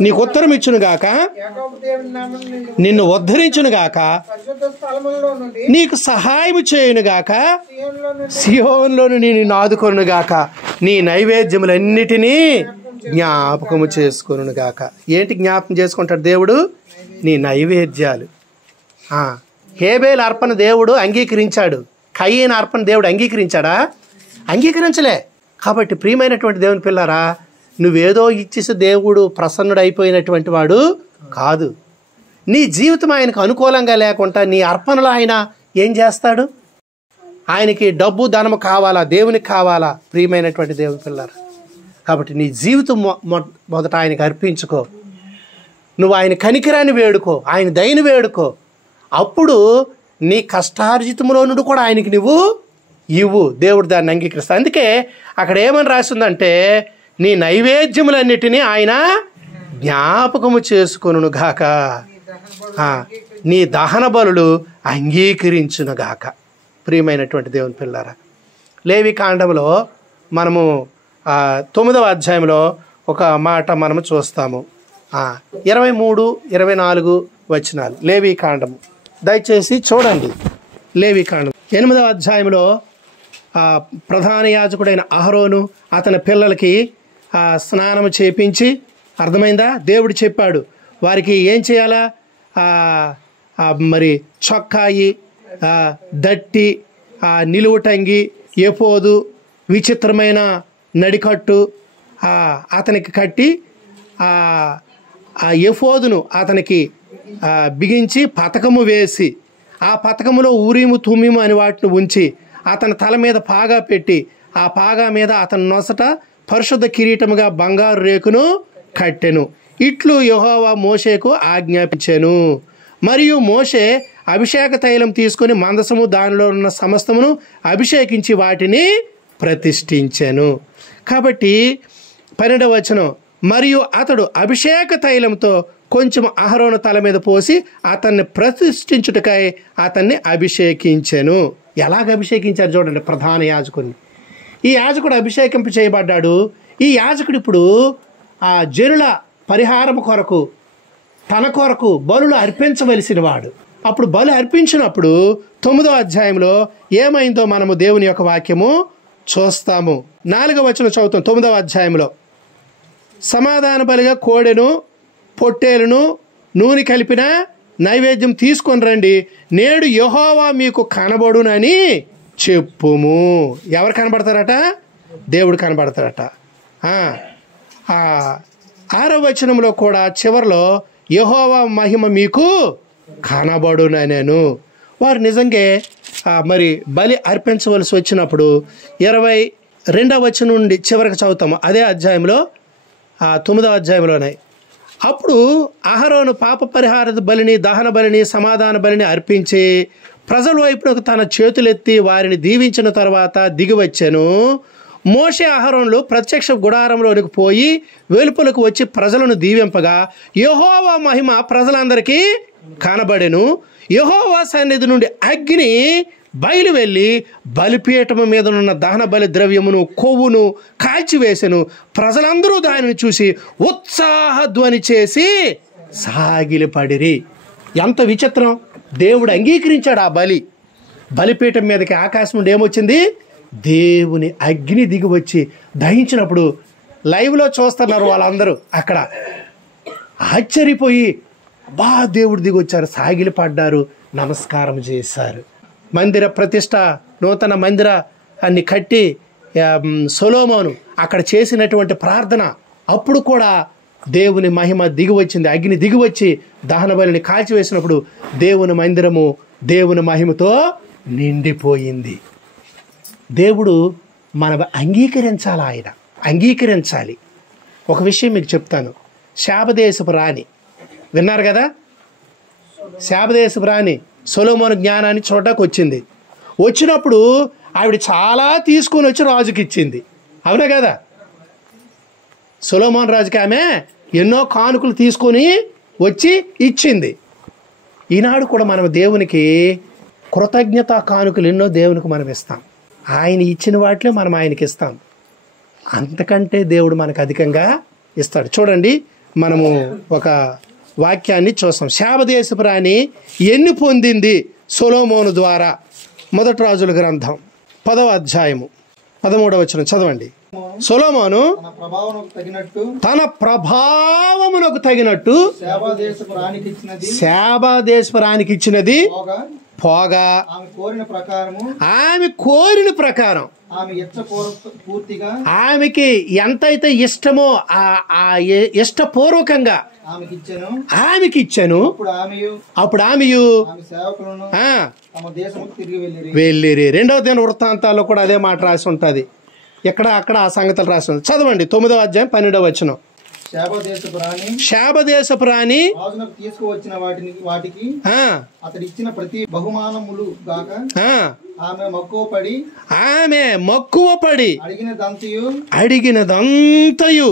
నీకు ఉత్తరం ఇచ్చునుగాక, నిన్ను ఉద్ధరించునుగాక, నీకు సహాయం చేయునుగాక, సియోనులోను నిన్ను ఆదుకొనుగాక, నీ నైవేద్యములన్నిటినీ జ్ఞాపకము చేసుకొనుగాక. ఏంటి జ్ఞాపకం చేసుకుంటాడు దేవుడు? నీ నైవేద్యాలు. హేబేలు అర్పణ దేవుడు అంగీకరించాడు, కయీను అర్పణ దేవుడు అంగీకరించాడా? అంగీకరించలే. కాబట్టి ప్రియమైనటువంటి దేవుని పిల్లరా, నువ్వేదో ఇచ్చేసి దేవుడు ప్రసన్నుడైపోయినటువంటి వాడు కాదు. నీ జీవితం ఆయనకు అనుకూలంగా లేకుండా నీ అర్పణలో ఆయన ఏం చేస్తాడు? ఆయనకి డబ్బు ధనము కావాలా? దేవునికి కావాలా? ప్రియమైనటువంటి దేవుని పిల్లరా, కాబట్టి నీ జీవితం మొదట ఆయనకు అర్పించుకో. నువ్వు ఆయన కనికిరాన్ని వేడుకో, ఆయన దయని వేడుకో. అప్పుడు నీ కష్టార్జితంలో నుండి కూడా ఆయనకి నువ్వు ఇవ్వు, దేవుడు దాన్ని అంగీకరిస్తా. అందుకే అక్కడ ఏమని రాసిందంటే, నీ నైవేద్యములన్నిటినీ ఆయన జ్ఞాపకము చేసుకొనుగాక, నీ దహన బలులు అంగీకరించునుగాక. ప్రియమైనటువంటి దేవుని పిల్లారా, లేవి కాండంలో మనము 9వ అధ్యాయంలో ఒక మాట మనము చూస్తాము. 23, 24 వచనాలు లేవి కాండము, దయచేసి చూడండి. లేవి కాండం 8వ అధ్యాయంలో ప్రధాన యాజకుడైన అహరోను అతని పిల్లలకి స్నానం చేపించి, అర్థమైందా? దేవుడు చెప్పాడు వారికి ఏం చేయాలా? మరి చొక్కాయి, దట్టి, నిలువుటంగి, ఎపోదు, విచిత్రమైన నడికట్టు అతనికి కట్టి, ఆ ఎఫోదును అతనికి బిగించి పతకము వేసి, ఆ పతకములో ఊరీము తుమ్మిము అని వాటిని ఉంచి అతని తల మీద పాగా పెట్టి, ఆ పాగా మీద అతని నొసట పరిశుద్ధ కిరీటముగా బంగారు రేకును కట్టెను. ఇట్లు యెహోవా మోషేకు ఆజ్ఞాపించెను. మరియు మోషే అభిషేక తైలం తీసుకుని మందసము దానిలో ఉన్న సమస్తమును అభిషేకించి వాటిని ప్రతిష్ఠించెను. కాబట్టి 12వ వచనం, మరియు అతడు అభిషేక తైలంతో కొంచెం అహరోను తల మీద పోసి అతన్ని ప్రతిష్ఠించుటకై అతన్ని అభిషేకించెను. ఎలాగ అభిషేకించారు చూడండి, ప్రధాన యాజకుడిని. ఈ యాజకుడు అభిషేకింపు చేయబడ్డాడు. ఈ యాజకుడు ఇప్పుడు ఆ జనుల పరిహారం కొరకు, తన కొరకు బలులు అర్పించవలసిన వాడు. అప్పుడు బలు అర్పించినప్పుడు 9వ అధ్యాయంలో ఏమైందో మనము దేవుని యొక్క వాక్యము చూస్తాము. 4వ వచనం చదువుతాం. 9వ అధ్యాయంలో, సమాధాన బలిగా కోడెను, పొట్టేలును, నూనె కలిపిన నైవేద్యం తీసుకొని రండి, నేడు యెహోవా మీకు కనబడునని చెప్పుము. ఎవరు కనబడతారట? దేవుడు కనబడతారట. 6వ వచనంలో కూడా చివరిలో యెహోవా మహిమ మీకు కనబడుననెను. వారు నిజంగా మరి బలి అర్పించవలసి వచ్చినప్పుడు 22వ వచనం నుండి చివరికి చదువుతాము. అదే అధ్యాయంలో 9వ అధ్యాయంలోనే అప్పుడు అహరోను పాప పరిహార బలిని, దహన బలిని, సమాధాన బలిని అర్పించి ప్రజల వైపునకు తన చేతులెత్తి వారిని దీవించిన తర్వాత దిగి వచ్చాను. మోషే అహరోనులు ప్రత్యక్ష గుడారంలోనికి పోయి వెలుపలకు వచ్చి ప్రజలను దీవింపగా యెహోవా మహిమ ప్రజలందరికీ కనబడెను. యెహోవా సన్నిధి నుండి అగ్ని బయలు వెళ్ళి బలిపీఠము మీదనున్న దహన బలి ద్రవ్యమును, కొవ్వును కాల్చివేసెను. ప్రజలందరూ దానిని చూసి ఉత్సాహ ధ్వని చేసి సాగిలపడిరి. ఎంత విచిత్రం! దేవుడు అంగీకరించాడు ఆ బలిపీఠం మీదకి ఆకాశం నుండి ఏమొచ్చింది? దేవుని అగ్ని దిగి వచ్చి దహించినప్పుడు లైవ్లో చూస్తున్నారు వాళ్ళందరూ. అక్కడ ఆశ్చర్యపోయి బా దేవుడు దిగి వచ్చారు, సాగిలపడ్డారు, నమస్కారం చేశారు. మందిర ప్రతిష్ట, నూతన మందిరాన్ని కట్టి సొలొమోను అక్కడ చేసినటువంటి ప్రార్థన, అప్పుడు కూడా దేవుని మహిమ దిగి వచ్చింది. అగ్ని దిగి వచ్చి దహన బలిని కాల్చివేసినప్పుడు దేవుని మందిరము దేవుని మహిమతో నిండిపోయింది. దేవుడు మన అంగీకరించాలి, ఆయన అంగీకరించాలి. ఒక విషయం మీకు చెప్తాను. శాపదేశపు రాణి విన్నారు కదా? శాపదేశపు రాణి సొలొమోను జ్ఞానాన్ని చూడటానికి వచ్చింది. వచ్చినప్పుడు ఆవిడ చాలా తీసుకొని వచ్చి రాజుకి ఇచ్చింది. అవునా కదా? సొలొమోను రాజుకి ఆమె ఎన్నో కానుకలు తీసుకొని వచ్చి ఇచ్చింది. ఈనాడు కూడా మనం దేవునికి కృతజ్ఞతా కానుకలు ఎన్నో దేవునికి మనం ఇస్తాం. ఆయన ఇచ్చిన వాటిలో మనం ఆయనకి ఇస్తాం. అంతకంటే దేవుడు మనకు అధికంగా ఇస్తాడు. చూడండి, మనము ఒక వాక్యాన్ని చూస్తాం. శాపదేశపు రాణి ఎన్ని పొందింది సొలొమోను ద్వారా? మొదటి రాజుల గ్రంథం 10వ అధ్యాయము 13వ వచనం చదవండి. సొలొమోను తన ప్రభావమునకు తగినట్టు శాపదేశపు రాణికి ఇచ్చినది పోగా ఆమె కోరిన ప్రకారం ఆమెకి ఎంతైతే ఇష్టమో ఆ ఇష్టపూర్వకంగా ఆమెకి ఇచ్చాను. అప్పుడు ఆమెయు వెళ్ళిరి. 2వ దిన వృత్తాంతాల్లో కూడా అదే మాట రాసి ఉంటుంది. ఎక్కడ అక్కడ ఆ సంగతులు రాసి ఉంటుంది. చదవండి 9వ అధ్యాయం 12వ వచనం. శాపదేశపు రాణి తీసుకువచ్చిన వాటికి అతడు ఇచ్చిన ప్రతి బహుమానములు గాక ఆమె మక్కువపడి అడిగినదంతయు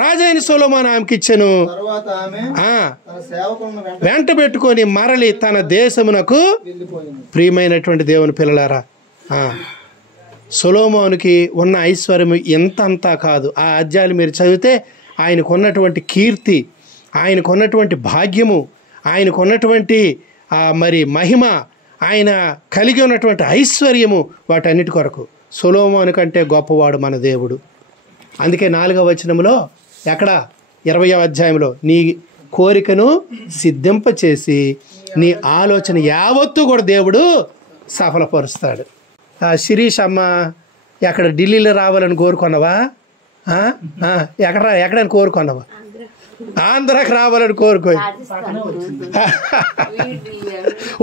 రాజైన సొలొమోను ఆమెకి ఇచ్చెను. వెంట పెట్టుకొని మరలి తన దేశమునకు ప్రియమైనటువంటి దేవుని పిల్లలారా, సొలొమోనుకి ఉన్న ఐశ్వర్యం ఎంతంతా కాదు. ఆ అధ్యాయాలు మీరు చదివితే ఆయనకున్నటువంటి కీర్తి, ఆయనకున్నటువంటి భాగ్యము, ఆయనకున్నటువంటి మరి మహిమ, ఆయన కలిగి ఉన్నటువంటి ఐశ్వర్యము, వాటన్నిటి కొరకు సొలొమోను కంటే గొప్పవాడు మన దేవుడు. అందుకే 4వ వచనంలో ఎక్కడ 20వ అధ్యాయంలో నీ కోరికను సిద్ధింపచేసి నీ ఆలోచన యావత్తు కూడా దేవుడు సఫలపరుస్తాడు. శిరీష్ అమ్మ ఎక్కడ ఢిల్లీలో రావాలని కోరుకున్నావా? ఎక్కడని కోరుకున్నావా? ఆంధ్రాకి రావాలని కోరుకో.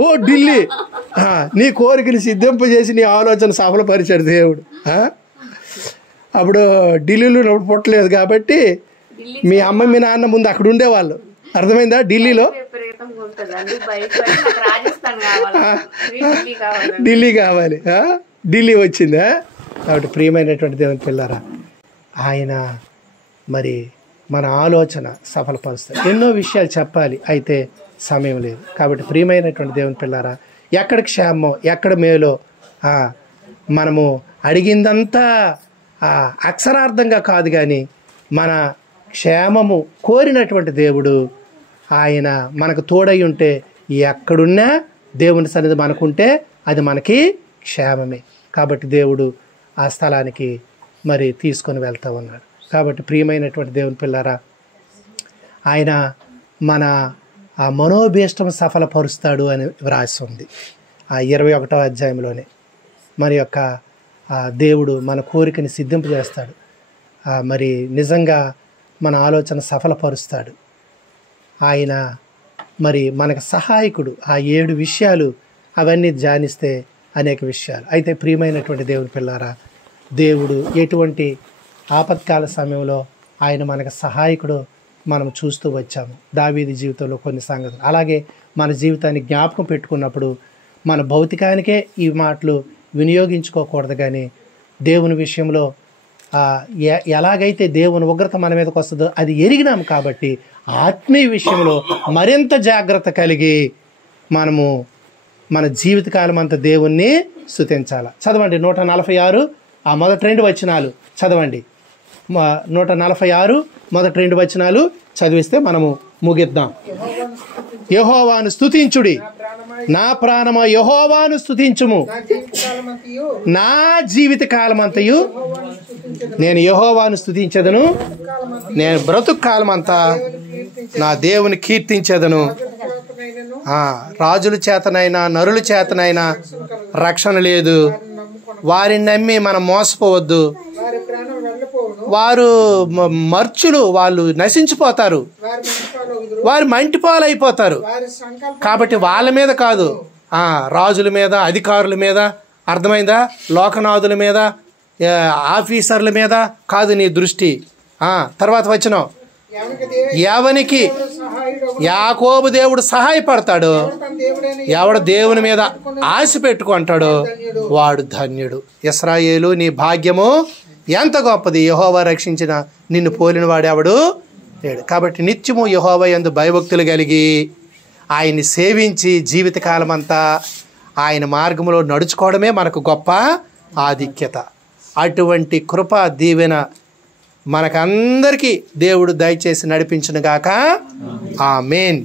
ఓ ఢిల్లీ, నీ కోరికని సిద్ధింపజేసి నీ ఆలోచన సఫలపరిచాడు దేవుడు. అప్పుడు ఢిల్లీలో పుట్టలేదు కాబట్టి మీ అమ్మ మీ నాన్న ముందు అక్కడ ఉండేవాళ్ళు. అర్థమైందా? ఢిల్లీలో ఢిల్లీ కావాలి, ఢిల్లీ వచ్చిందా? కాబట్టి ప్రియమైనటువంటి దేవుని పిల్లారా, ఆయన మరి మన ఆలోచన సఫలపరుస్తాడు. ఎన్నో విషయాలు చెప్పాలి, అయితే సమయం లేదు. కాబట్టి ప్రియమైనటువంటి దేవుని పిల్లారా, ఎక్కడ క్షేమమో ఎక్కడ మేలో మనము అడిగిందంతా అక్షరార్థంగా కాదు, కానీ మన క్షేమము కోరినటువంటి దేవుడు ఆయన మనకు తోడై ఉంటే ఎక్కడున్నా దేవుని సన్నిధి మనకుంటే అది మనకి క్షేమమే. కాబట్టి దేవుడు ఆ స్థలానికి మరి తీసుకొని వెళ్తూ ఉన్నాడు. కాబట్టి ప్రియమైనటువంటి దేవుని పిల్లారా, ఆయన మన ఆ మనోభీష్టం సఫలపరుస్తాడు అని వ్రాసి ఉంది ఆ 21వ అధ్యాయంలోనే. మరి యొక్క దేవుడు మన కోరికని సిద్ధింపజేస్తాడు. మరి నిజంగా మన ఆలోచన సఫలపరుస్తాడు. ఆయన మరి మనకు సహాయకుడు. ఆ 7 విషయాలు అవన్నీ ధ్యానిస్తే అనేక విషయాలు. అయితే ప్రియమైనటువంటి దేవుని పిల్లారా, దేవుడు ఎటువంటి ఆపత్కాల సమయంలో ఆయన మనకు సహాయకుడు మనం చూస్తూ వచ్చాము. దావీదు జీవితంలో కొన్ని సంగతులు. అలాగే మన జీవితాన్ని జ్ఞాపకం పెట్టుకున్నప్పుడు మన భౌతికానికే ఈ మాటలు వినియోగించుకోకూడదు, కానీ దేవుని విషయంలో ఎలాగైతే దేవుని ఉగ్రత మన మీదకి వస్తుందో అది ఎరిగినాం కాబట్టి ఆత్మీయ విషయంలో మరింత జాగ్రత్త కలిగి మనము మన జీవితకాలం అంతా దేవుణ్ణి స్తుతించాలి. చదవండి 146 ఆ మొదటి 2 వచనాలు చదవండి. 146 మొదటి 2 వచనాలు చదివిస్తే మనము ముగిద్దాం. యెహోవాను స్తుతించుడి, నా ప్రాణమా యెహోవాను స్తుతించుము. నా జీవిత కాలమంతయు నేను యెహోవాను స్తుతించెదను, నేను బ్రతుకు కాలమంతా నా దేవుని కీర్తించెదను. రాజుల చేతనైనా నరుల చేతనైనా రక్షణ లేదు. వారిని నమ్మి మనం మోసపోవద్దు. వారు మర్చులు, వాళ్ళు నశించిపోతారు, వారు మంటిపాలైపోతారు. కాబట్టి వాళ్ళ మీద కాదు, రాజుల మీద, అధికారుల మీద, అర్థమైందా, లోకనాథుల మీద, ఆఫీసర్ల మీద కాదు నీ దృష్టి. తర్వాత వచనం, ఎవనికి యాకోబు దేవుడు సహాయపడతాడో, ఎవడు దేవుని మీద ఆశ పెట్టుకుంటాడో వాడు ధన్యుడు. ఇశ్రాయేలు నీ భాగ్యము ఎంత గొప్పది, యెహోవా రక్షించిన నిన్ను పోలిన వాడెవడు లేడు. కాబట్టి నిత్యము యెహోవా యందు భయభక్తులు కలిగి ఆయన్ని సేవించి జీవితకాలం అంతా ఆయన మార్గంలో నడుచుకోవడమే మనకు గొప్ప ఆధిక్యత. అటువంటి కృప దీవెన మనకందరికీ దేవుడు దయచేసి నడిపించును గాక. ఆమేన్.